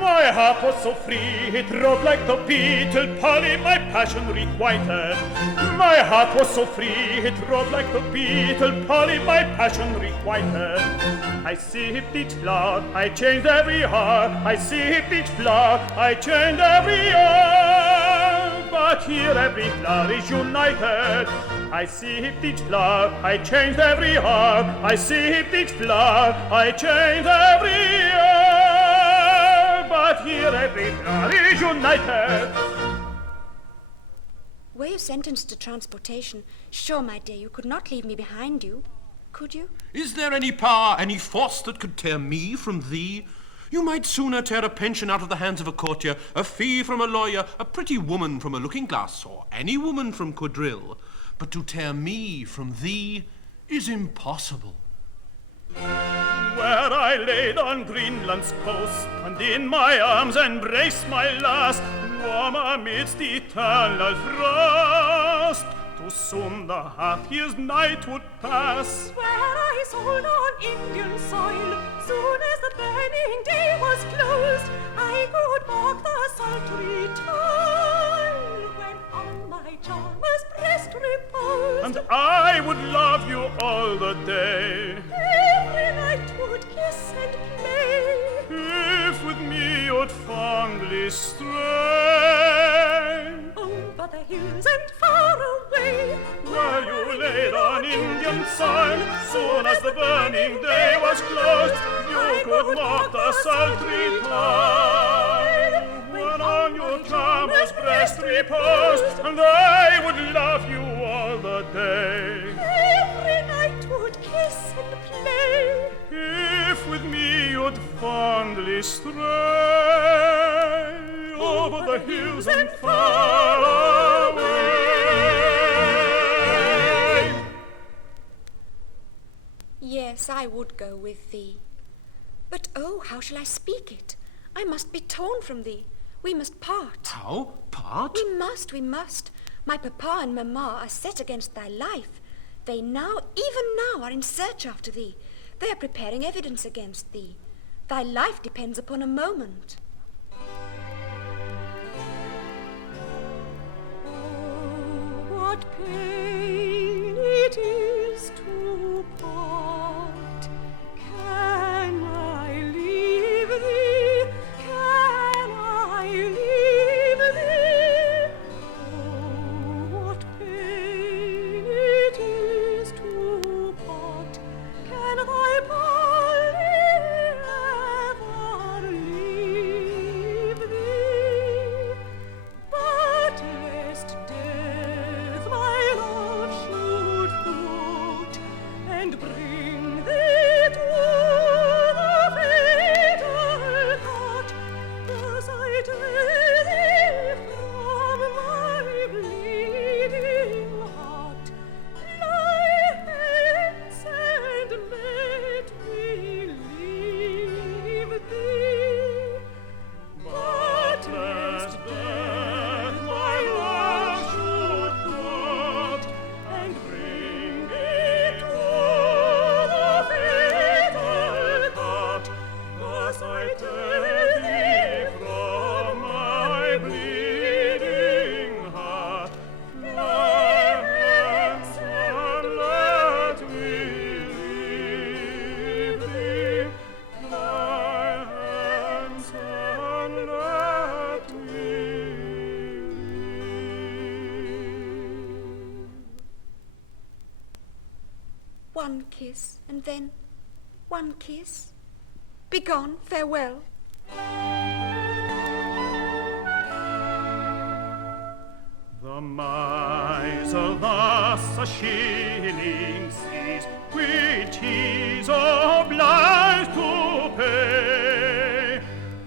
My heart was so free, it wrote like the bee, till Polly my passion requited. My heart was so free, it wrote like the bee, till Polly my passion requited. I sipped each flower, I changed every heart. I sipped each flower, I changed every heart. But here every flower is united. I sipped each flower, I changed every heart. I sipped each flower, I changed every heart. But here every flower is united. Were you sentenced to transportation, sure, my dear, you could not leave me behind you, could you? Is there any power, any force that could tear me from thee? You might sooner tear a pension out of the hands of a courtier, a fee from a lawyer, a pretty woman from a looking-glass, or any woman from quadrille. But to tear me from thee is impossible. Where I laid on Greenland's coast, and in my arms embraced my last, warm amidst the eternal frost, too soon the half-year's night would pass. Where I sold on Indian soil, soon as the burning day was closed, I could walk the sultry toil, when on my charmer's breast reposed. And I would love you all the day. Every night would kiss and play. If with me you'd fondly stray over the hills and far away, where you laid on Indian soil, soon as the burning day was closed, you could mark the sultry toil, when on your charmer's breast reposed, and I would love you all the day. Every night would kiss and play. If with me you'd fondly stray over the hills and far away. Yes, I would go with thee. But oh, how shall I speak it? I must be torn from thee. We must part. How? Part? We must. My papa and mamma are set against thy life. They now, even now, are in search after thee. They are preparing evidence against thee. Thy life depends upon a moment. Oh, what pain it is to part. Can I kiss, and then one kiss. Begone, farewell. The miser thus a shilling sees, which he's obliged to pay.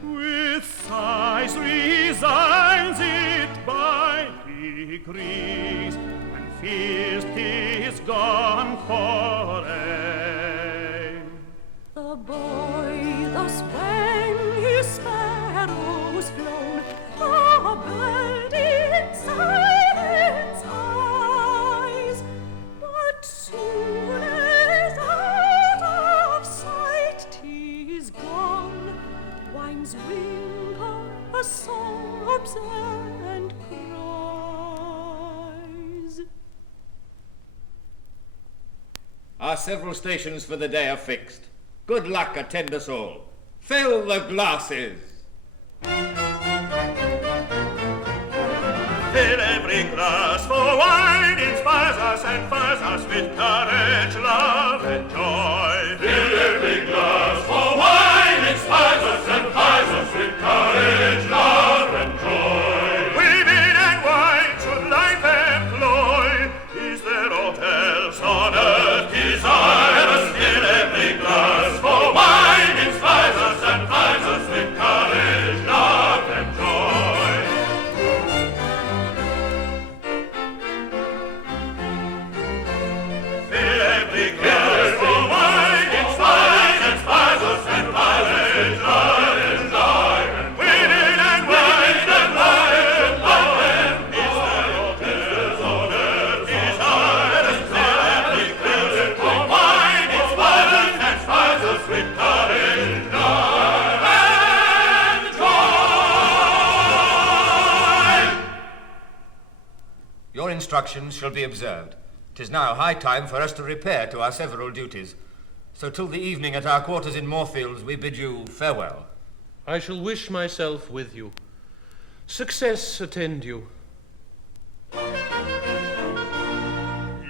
With sighs resigns it by degrees, and fears 'tis gone for aye. The boy thus when his sparrow's flown, a bird in silence eyes, but soon as out of sight 'tis gone, winds whimper, sobs and cries. Our several stations for the day are fixed. Good luck attend us all. Fill the glasses. Fill every glass, for wine inspires us and fires us with courage, love, and joy. Fill every glass, for wine inspires us and fires us with courage, love, and joy. Women and wine should life employ. Is there aught else on earth desirous? Fill every glass, for wine inspires us and fires us with courage, love, and joy. Fill every glass, for wine inspires and fires us and courage, love, and joy. Women and wine and life, love, and is there aught else on earth desirous? Fill every glass, for wine inspires and fires us with courage, love, and joy. Your instructions shall be observed. 'Tis now high time for us to repair to our several duties. So till the evening at our quarters in Moorfields, we bid you farewell. I shall wish myself with you. Success attend you.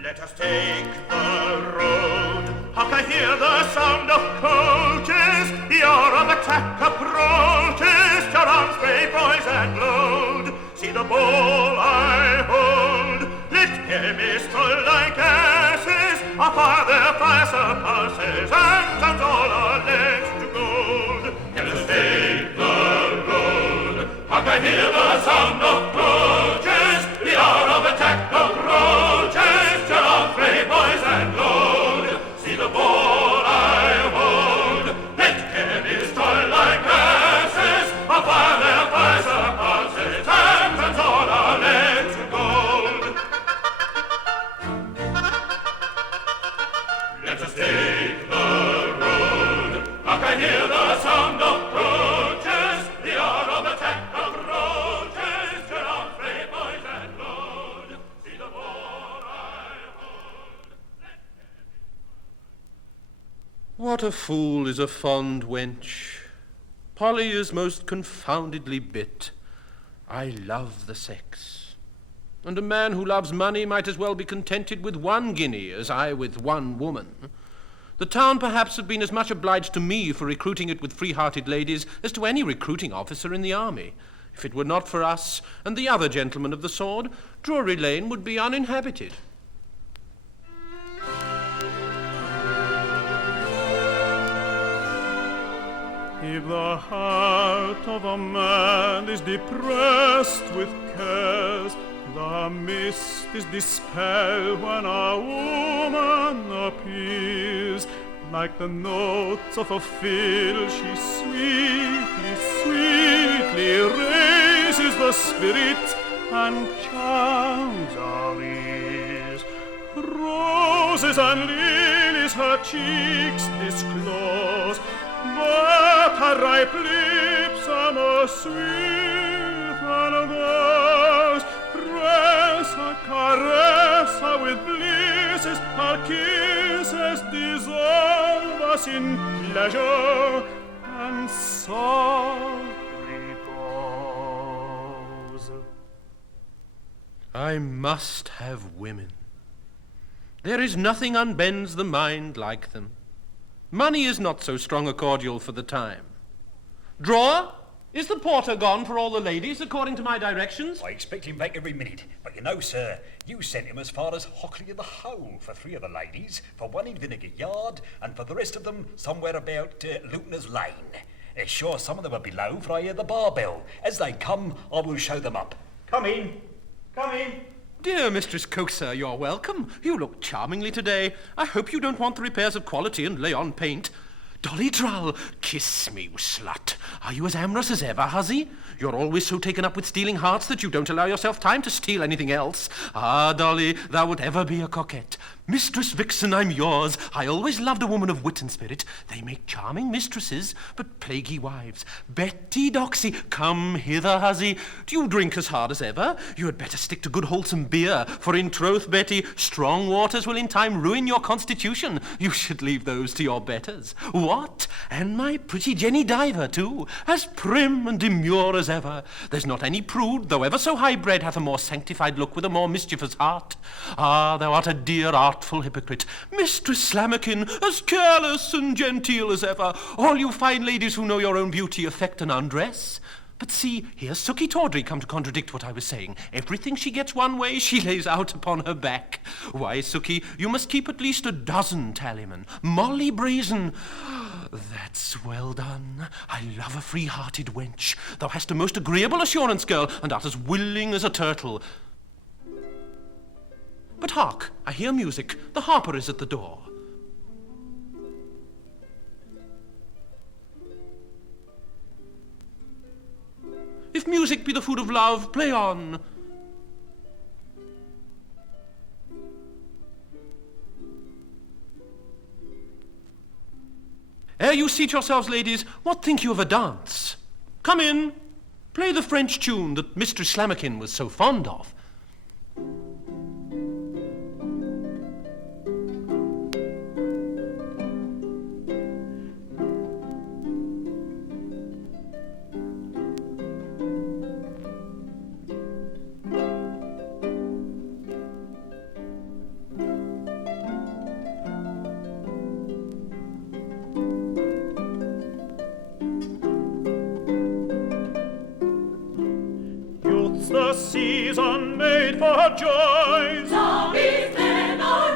Let us take the road. Hark, I hear the sound of coaches. The hour of attack approaches. Your arms, brave boys, and load. See the ball I hold. Let chemists roll like asses. Afar their fire surpasses, and turns all our legs to gold. Let us take the road. Hark, I hear the sound of coaches. The hour of attack approaches. Your arms, brave boys, and load. See the ball I hold. Let chemists toil like asses. Afar their fire surpasses, and turns all our legs to gold. Let us take the road. Hark, I hear the sound of coaches. The hour of attack approaches. Your arms, brave boys, and load. See the ball I hold. What a fool is a fond wench. Polly is most confoundedly bit. I love the sex. And a man who loves money might as well be contented with 1 guinea as I with 1 woman. The town perhaps have been as much obliged to me for recruiting it with free-hearted ladies as to any recruiting officer in the army. If it were not for us and the other gentlemen of the sword, Drury Lane would be uninhabited. If the heart of a man is depressed with cares, the mist is dispelled when a woman appears. Like the notes of a fiddle, she sweetly, sweetly raises the spirit and charms our ears. Roses and lilies her cheeks disclose, but her ripe lips are more sweet than those. Press her, caress her with blisses, her kisses dissolve us in pleasure and soft repose. I must have women. There is nothing unbends the mind like them. Money is not so strong a cordial for the time. Drawer, is the porter gone for all the ladies, according to my directions? I expect him back every minute. But you know, sir, you sent him as far as Hockley in the Hole for 3 of the ladies, for 1 in Vinegar Yard, and for the rest of them somewhere about Lutener's Lane. Sure, some of them are below, for I hear the bar bell. As they come, I will show them up. Come in. Come in. Dear Mistress Coaxer, you're welcome. You look charmingly today. I hope you don't want the repairs of quality and lay on paint. Dolly Trull, kiss me, you slut. Are you as amorous as ever, huzzy? You're always so taken up with stealing hearts that you don't allow yourself time to steal anything else. Ah, Dolly, thou would ever be a coquette. Mistress Vixen, I'm yours. I always loved a woman of wit and spirit. They make charming mistresses, but plaguey wives. Betty Doxy, come hither, huzzy. Do you drink as hard as ever? You had better stick to good wholesome beer, for in troth, Betty, strong waters will in time ruin your constitution. You should leave those to your betters. What? And my pretty Jenny Diver, too, as prim and demure as ever. There's not any prude, though ever so high-bred, hath a more sanctified look with a more mischievous heart. Ah, thou art a dear artful hypocrite. Mistress Slammakin, as careless and genteel as ever. All you fine ladies who know your own beauty affect an undress. But see, here's Sookie Tawdry come to contradict what I was saying. Everything she gets one way, she lays out upon her back. Why, Sookie, you must keep at least 12 tallymen. Molly Brazen. That's well done. I love a free-hearted wench. Thou hast a most agreeable assurance, girl, and art as willing as a turtle. But hark, I hear music. The harper is at the door. If music be the food of love, play on. Ere you seat yourselves, ladies, what think you of a dance? Come in, play the French tune that Mistress Slammakin was so fond of. The season made for joys. Love is then our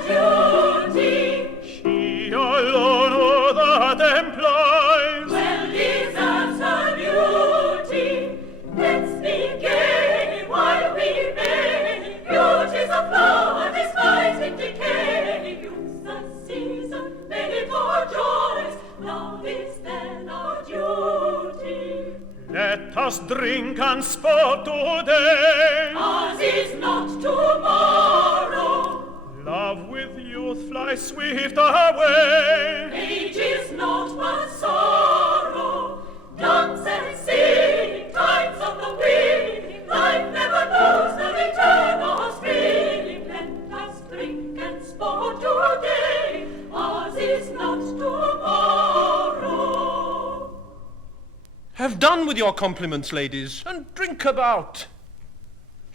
duty. She alone who that employs Well deserves her beauty. Let's be gay while we may. Beauty's a flower despised in decay. Youth's the season made for joys. Love is then our duty. Let us drink and sport today. Ours is not tomorrow. Love with youth flies swift away. Age is not but sorrow. Dance and sing, times of the wing. Life never knows the return of spring. Let us drink and sport today. Ours is not tomorrow. Have done with your compliments, ladies, and drink about.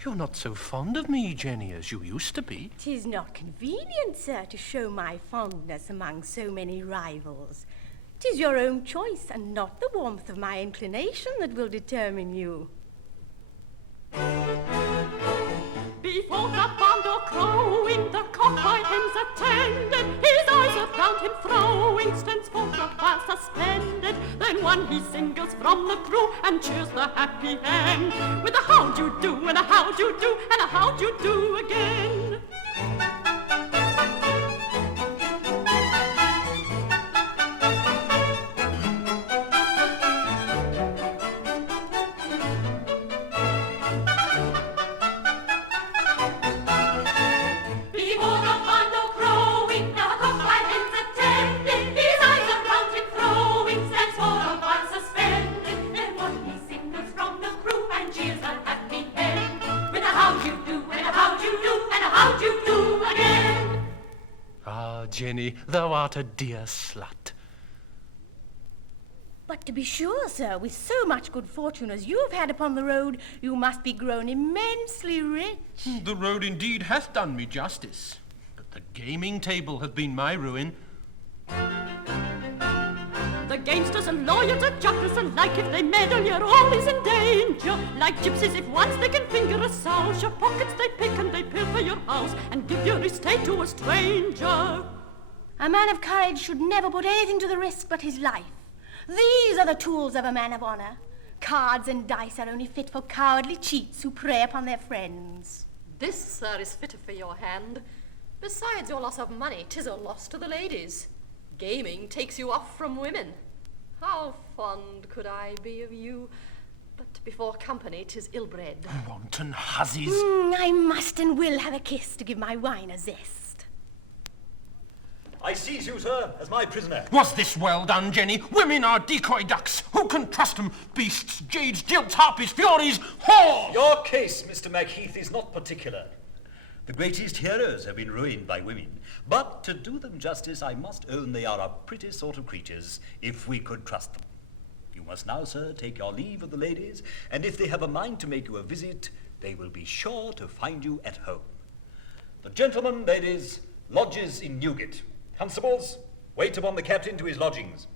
You're not so fond of me, Jenny, as you used to be. 'Tis not convenient, sir, to show my fondness among so many rivals. 'Tis your own choice, and not the warmth of my inclination that will determine you. Before the bundle crowing, the cock-eyed hens attended. His eyes around him throwing, stands for a while suspended. Then one he singles from the crew and cheers the happy hen with a how'd you do and a how'd you do and a how'd you do again. Jenny, thou art a dear slut. But to be sure, sir, with so much good fortune as you have had upon the road, you must be grown immensely rich. The road indeed hath done me justice. But The gaming table hath been my ruin. The gamesters and lawyers and jugglers alike, if they meddle, you're always in danger. Like gypsies, if once they can finger a souse, your pockets they pick and they pilfer your house and give your estate to a stranger. A man of courage should never put anything to the risk but his life. These are the tools of a man of honor. Cards and dice are only fit for cowardly cheats who prey upon their friends. This, sir, is fitter for your hand. Besides your loss of money, 'tis a loss to the ladies. Gaming takes you off from women. How fond could I be of you? But before company, 'tis ill-bred. Wanton hussies. I must and will have a kiss to give my wine a zest. I seize you, sir, as my prisoner. Was this well done, Jenny? Women are decoy ducks. Who can trust them? Beasts, jades, jilts, harpies, furies, whores! Your case, Mr. Macheath, is not particular. The greatest heroes have been ruined by women. But to do them justice, I must own they are a pretty sort of creatures, if we could trust them. You must now, sir, take your leave of the ladies, and if they have a mind to make you a visit, they will be sure to find you at home. The gentleman, ladies, lodges in Newgate. Constables, wait upon the captain to his lodgings.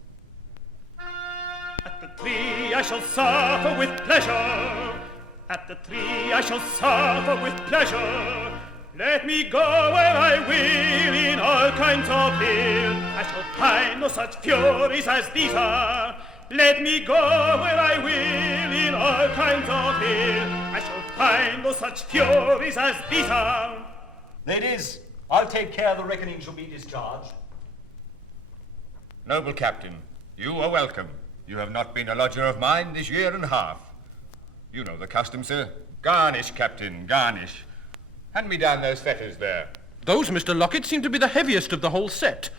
At the tree I shall suffer with pleasure. At the tree I shall suffer with pleasure. Let me go where I will in all kinds of ill. I shall find no such furies as these are. Let me go where I will in all kinds of ill. I shall find no such furies as these are. Ladies, I'll take care the reckoning shall be discharged. Noble Captain, you are welcome. You have not been a lodger of mine this year and a half. You know the custom, sir. Garnish, Captain, garnish. Hand me down those fetters there. Those, Mr. Lockett, seem to be the heaviest of the whole set.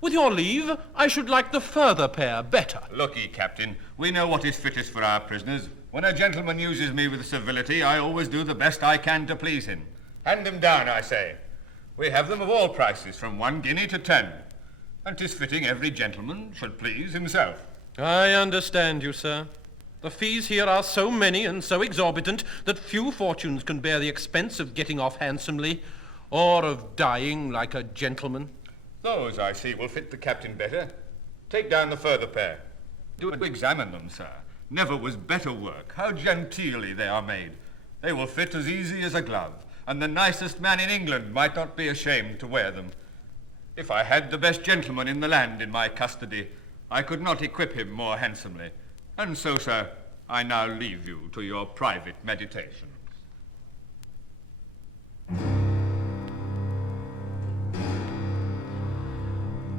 With your leave, I should like the further pair better. Look-ye, Captain, we know what is fittest for our prisoners. When a gentleman uses me with civility, I always do the best I can to please him. Hand them down, I say. We have them of all prices, from 1 guinea to 10. And 'tis fitting every gentleman should please himself. I understand you, sir. The fees here are so many and so exorbitant that few fortunes can bear the expense of getting off handsomely, or of dying like a gentleman. Those, I see, will fit the captain better. Take down the further pair. Do examine them, sir. Never was better work. How genteelly they are made. They will fit as easy as a glove, and the nicest man in England might not be ashamed to wear them. If I had the best gentleman in the land in my custody, I could not equip him more handsomely. And so, sir, I now leave you to your private meditations.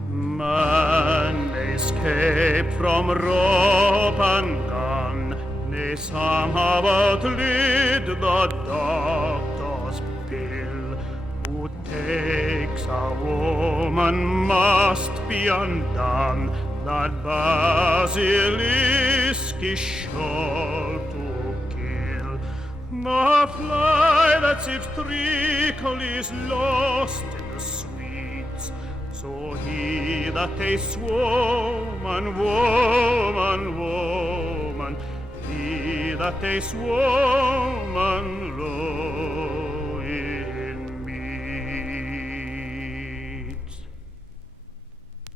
Man escaped from rope and gun, they somehow outlid the doctor's pill. Who takes a woman must be undone, that basilisk is sure to kill. The fly that sips treacle is lost in the sweets, so he that tastes woman, woman, woman, he that tastes woman, low in meat.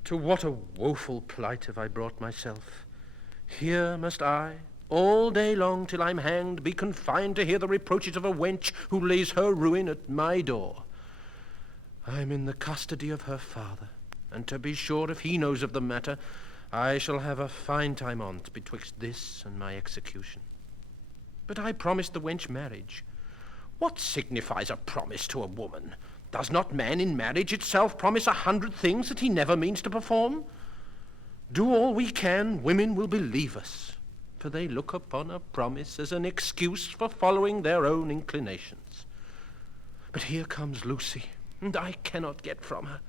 To what a woeful plight have I brought myself. Here must I, all day long till I'm hanged, be confined to hear the reproaches of a wench who lays her ruin at my door. I'm in the custody of her father, and to be sure, if he knows of the matter, I shall have a fine time on't betwixt this and my execution. But I promised the wench marriage. What signifies a promise to a woman? Does not man in marriage itself promise 100 things that he never means to perform? Do all we can, women will believe us, for they look upon a promise as an excuse for following their own inclinations. But here comes Lucy, and I cannot get from her.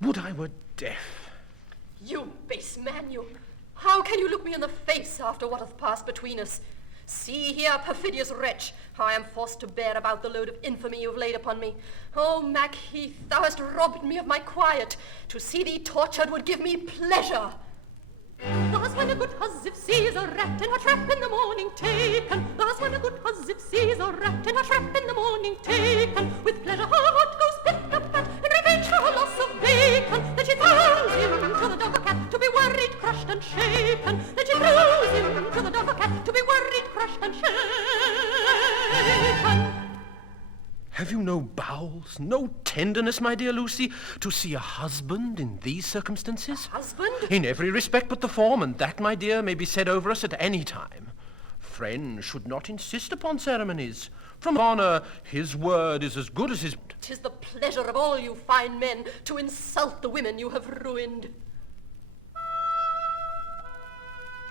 Would I were deaf. You base man, you! How can you look me in the face after what hath passed between us? See here, perfidious wretch, how I am forced to bear about the load of infamy you have laid upon me. Oh, Macheath, thou hast robbed me of my quiet. To see thee tortured would give me pleasure. Thus when a good husband sees a rat in her trap in the morning taken, thus when a good husband sees a rat in her trap in the morning taken, with pleasure heart goes pick up and shaken, then she throws him to the dog cat to be worried, crushed, and shaken. Have you no bowels, no tenderness, my dear Lucy, to see a husband in these circumstances? Husband? In every respect but the form, and that, my dear, may be said over us at any time. Friends should not insist upon ceremonies. From honour, his word is as good as his... 'Tis the pleasure of all you fine men to insult the women you have ruined.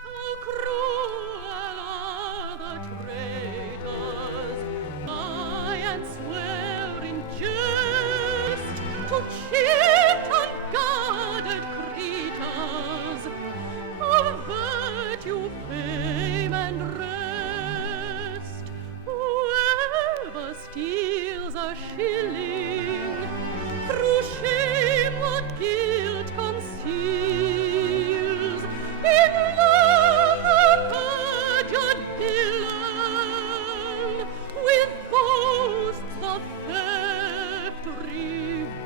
How cruel are the traitors, lie and swear in jest, to cheat unguarded creatures of virtue, fame, and rest. Whoever steals a shilling, through shame what guilt conceals, in love the perjured villain, with boasts the theft reveals.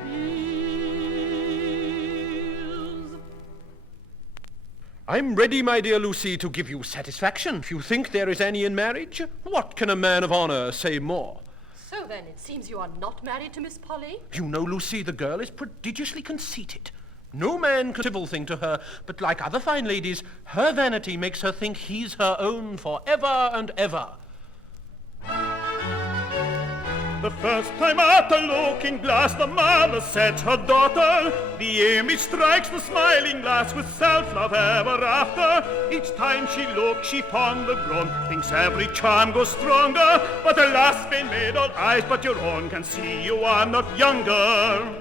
I'm ready, my dear Lucy, to give you satisfaction. If you think there is any in marriage, what can a man of honour say more? So then, it seems you are not married to Miss Polly? You know, Lucy, the girl is prodigiously conceited. No man can civil thing to her, but like other fine ladies, her vanity makes her think he's her own for ever and ever. The first time at the looking glass, the mother said to her daughter, the image strikes the smiling glass with self-love ever after. Each time she looks, she ponder grown, thinks every charm goes stronger. But alas, vain maid, all eyes but your own can see you are not younger.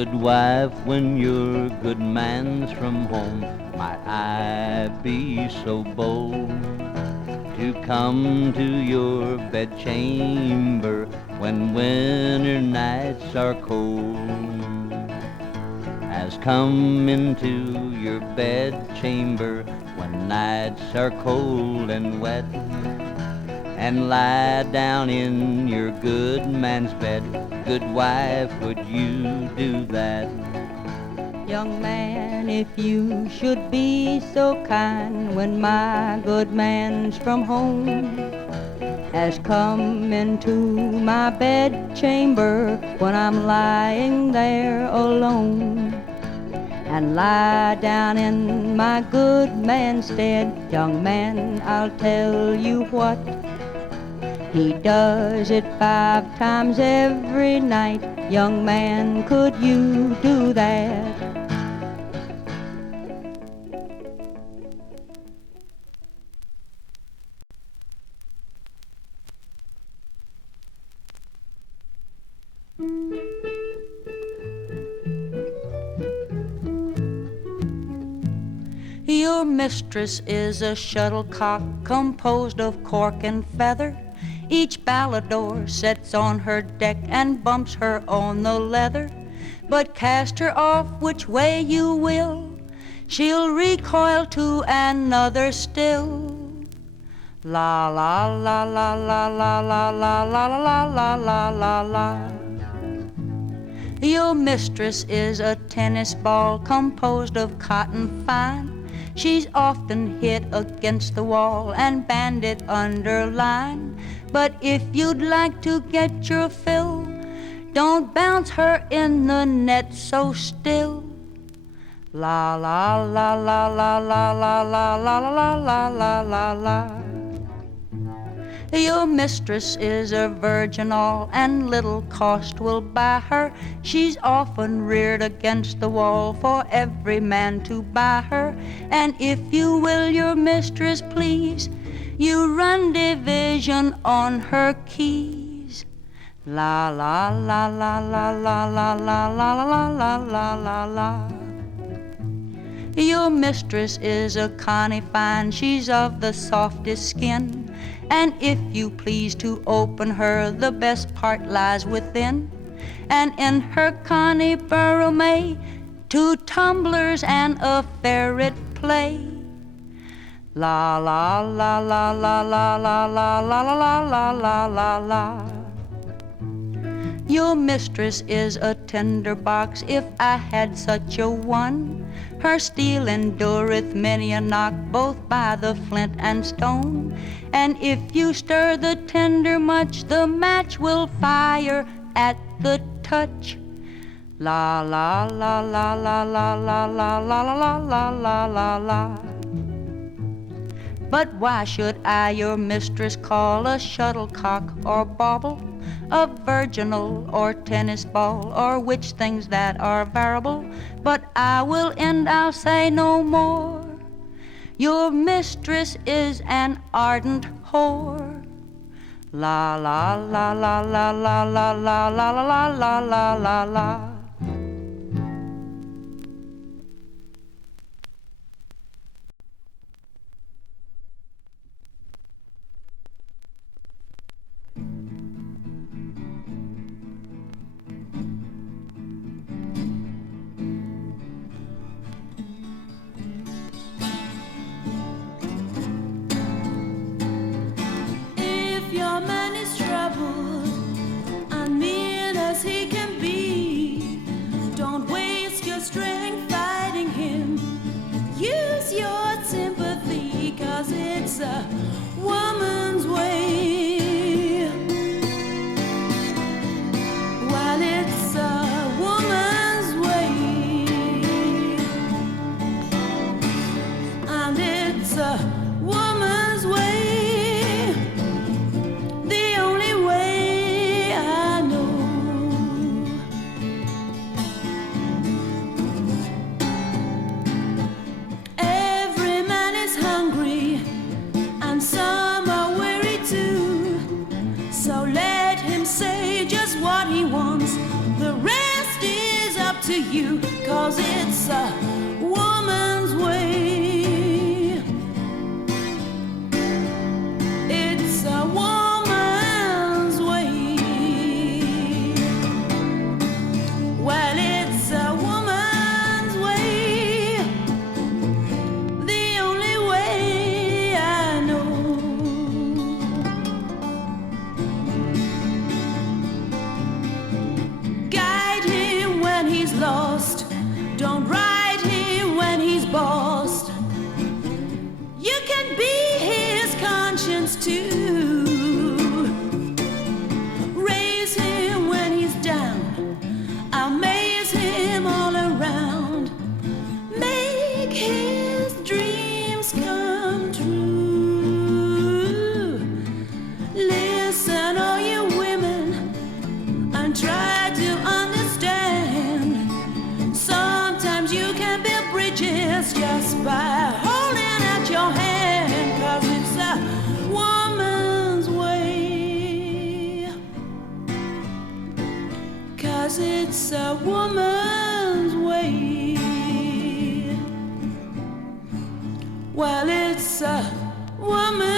good wife, when your good man's from home, might I be so bold to come to your bedchamber when winter nights are cold? As come into your bedchamber when nights are cold and wet, and lie down in your good man's bed. Good wife, would you do that? Young man, if you should be so kind, when my good man's from home, has come into my bedchamber when I'm lying there alone, and lie down in my good man's stead. Young man, I'll tell you what, he does it 5 times every night. Young man, could you do that? Your mistress is a shuttlecock composed of cork and feather. Each balador sets on her deck and bumps her on the leather. But cast her off which way you will, she'll recoil to another still. La la la la la la la la la la la la la la. Your mistress is a tennis ball composed of cotton fine. She's often hit against the wall and banded underline. But if you'd like to get your fill, don't bounce her in the net so still. La la la la la la la la la la la la la la. Your mistress is a virginal and little cost will buy her. She's often reared against the wall for every man to buy her. And if you will your mistress please, you run division on her keys. La la la la la la la la la la la la la la. Your mistress is a connie fine, she's of the softest skin. And if you please to open her, the best part lies within. And in her connie burrow may 2 tumblers and a ferret play. La la la la la la la la la la la la la la. Your mistress is a tinder box, if I had such a one. Her steel endureth many a knock, both by the flint and stone. And if you stir the tinder much, the match will fire at the touch. La la la la la la la la la la la la la la. But why should I your mistress call a shuttlecock or bauble, a virginal or tennis ball, or which things that are variable? But I will end, I'll say no more. Your mistress is an ardent whore. La la la la la la la la la la la la la la. Your man is troubled and mean as he can be. a woman's way. It's a woman's way. Well, it's a woman's way, the only way I know. Guide him when he's lost, don't ride him when he's bossed. You can be his conscience too. Raise him when he's down, amaze him all around. Make his dreams come true. Listen, all you women, and try to understand. Sometimes you can build bridges just by holding out your hand, 'cause it's a woman's way. 'Cause it's a woman's way. Well, it's a woman's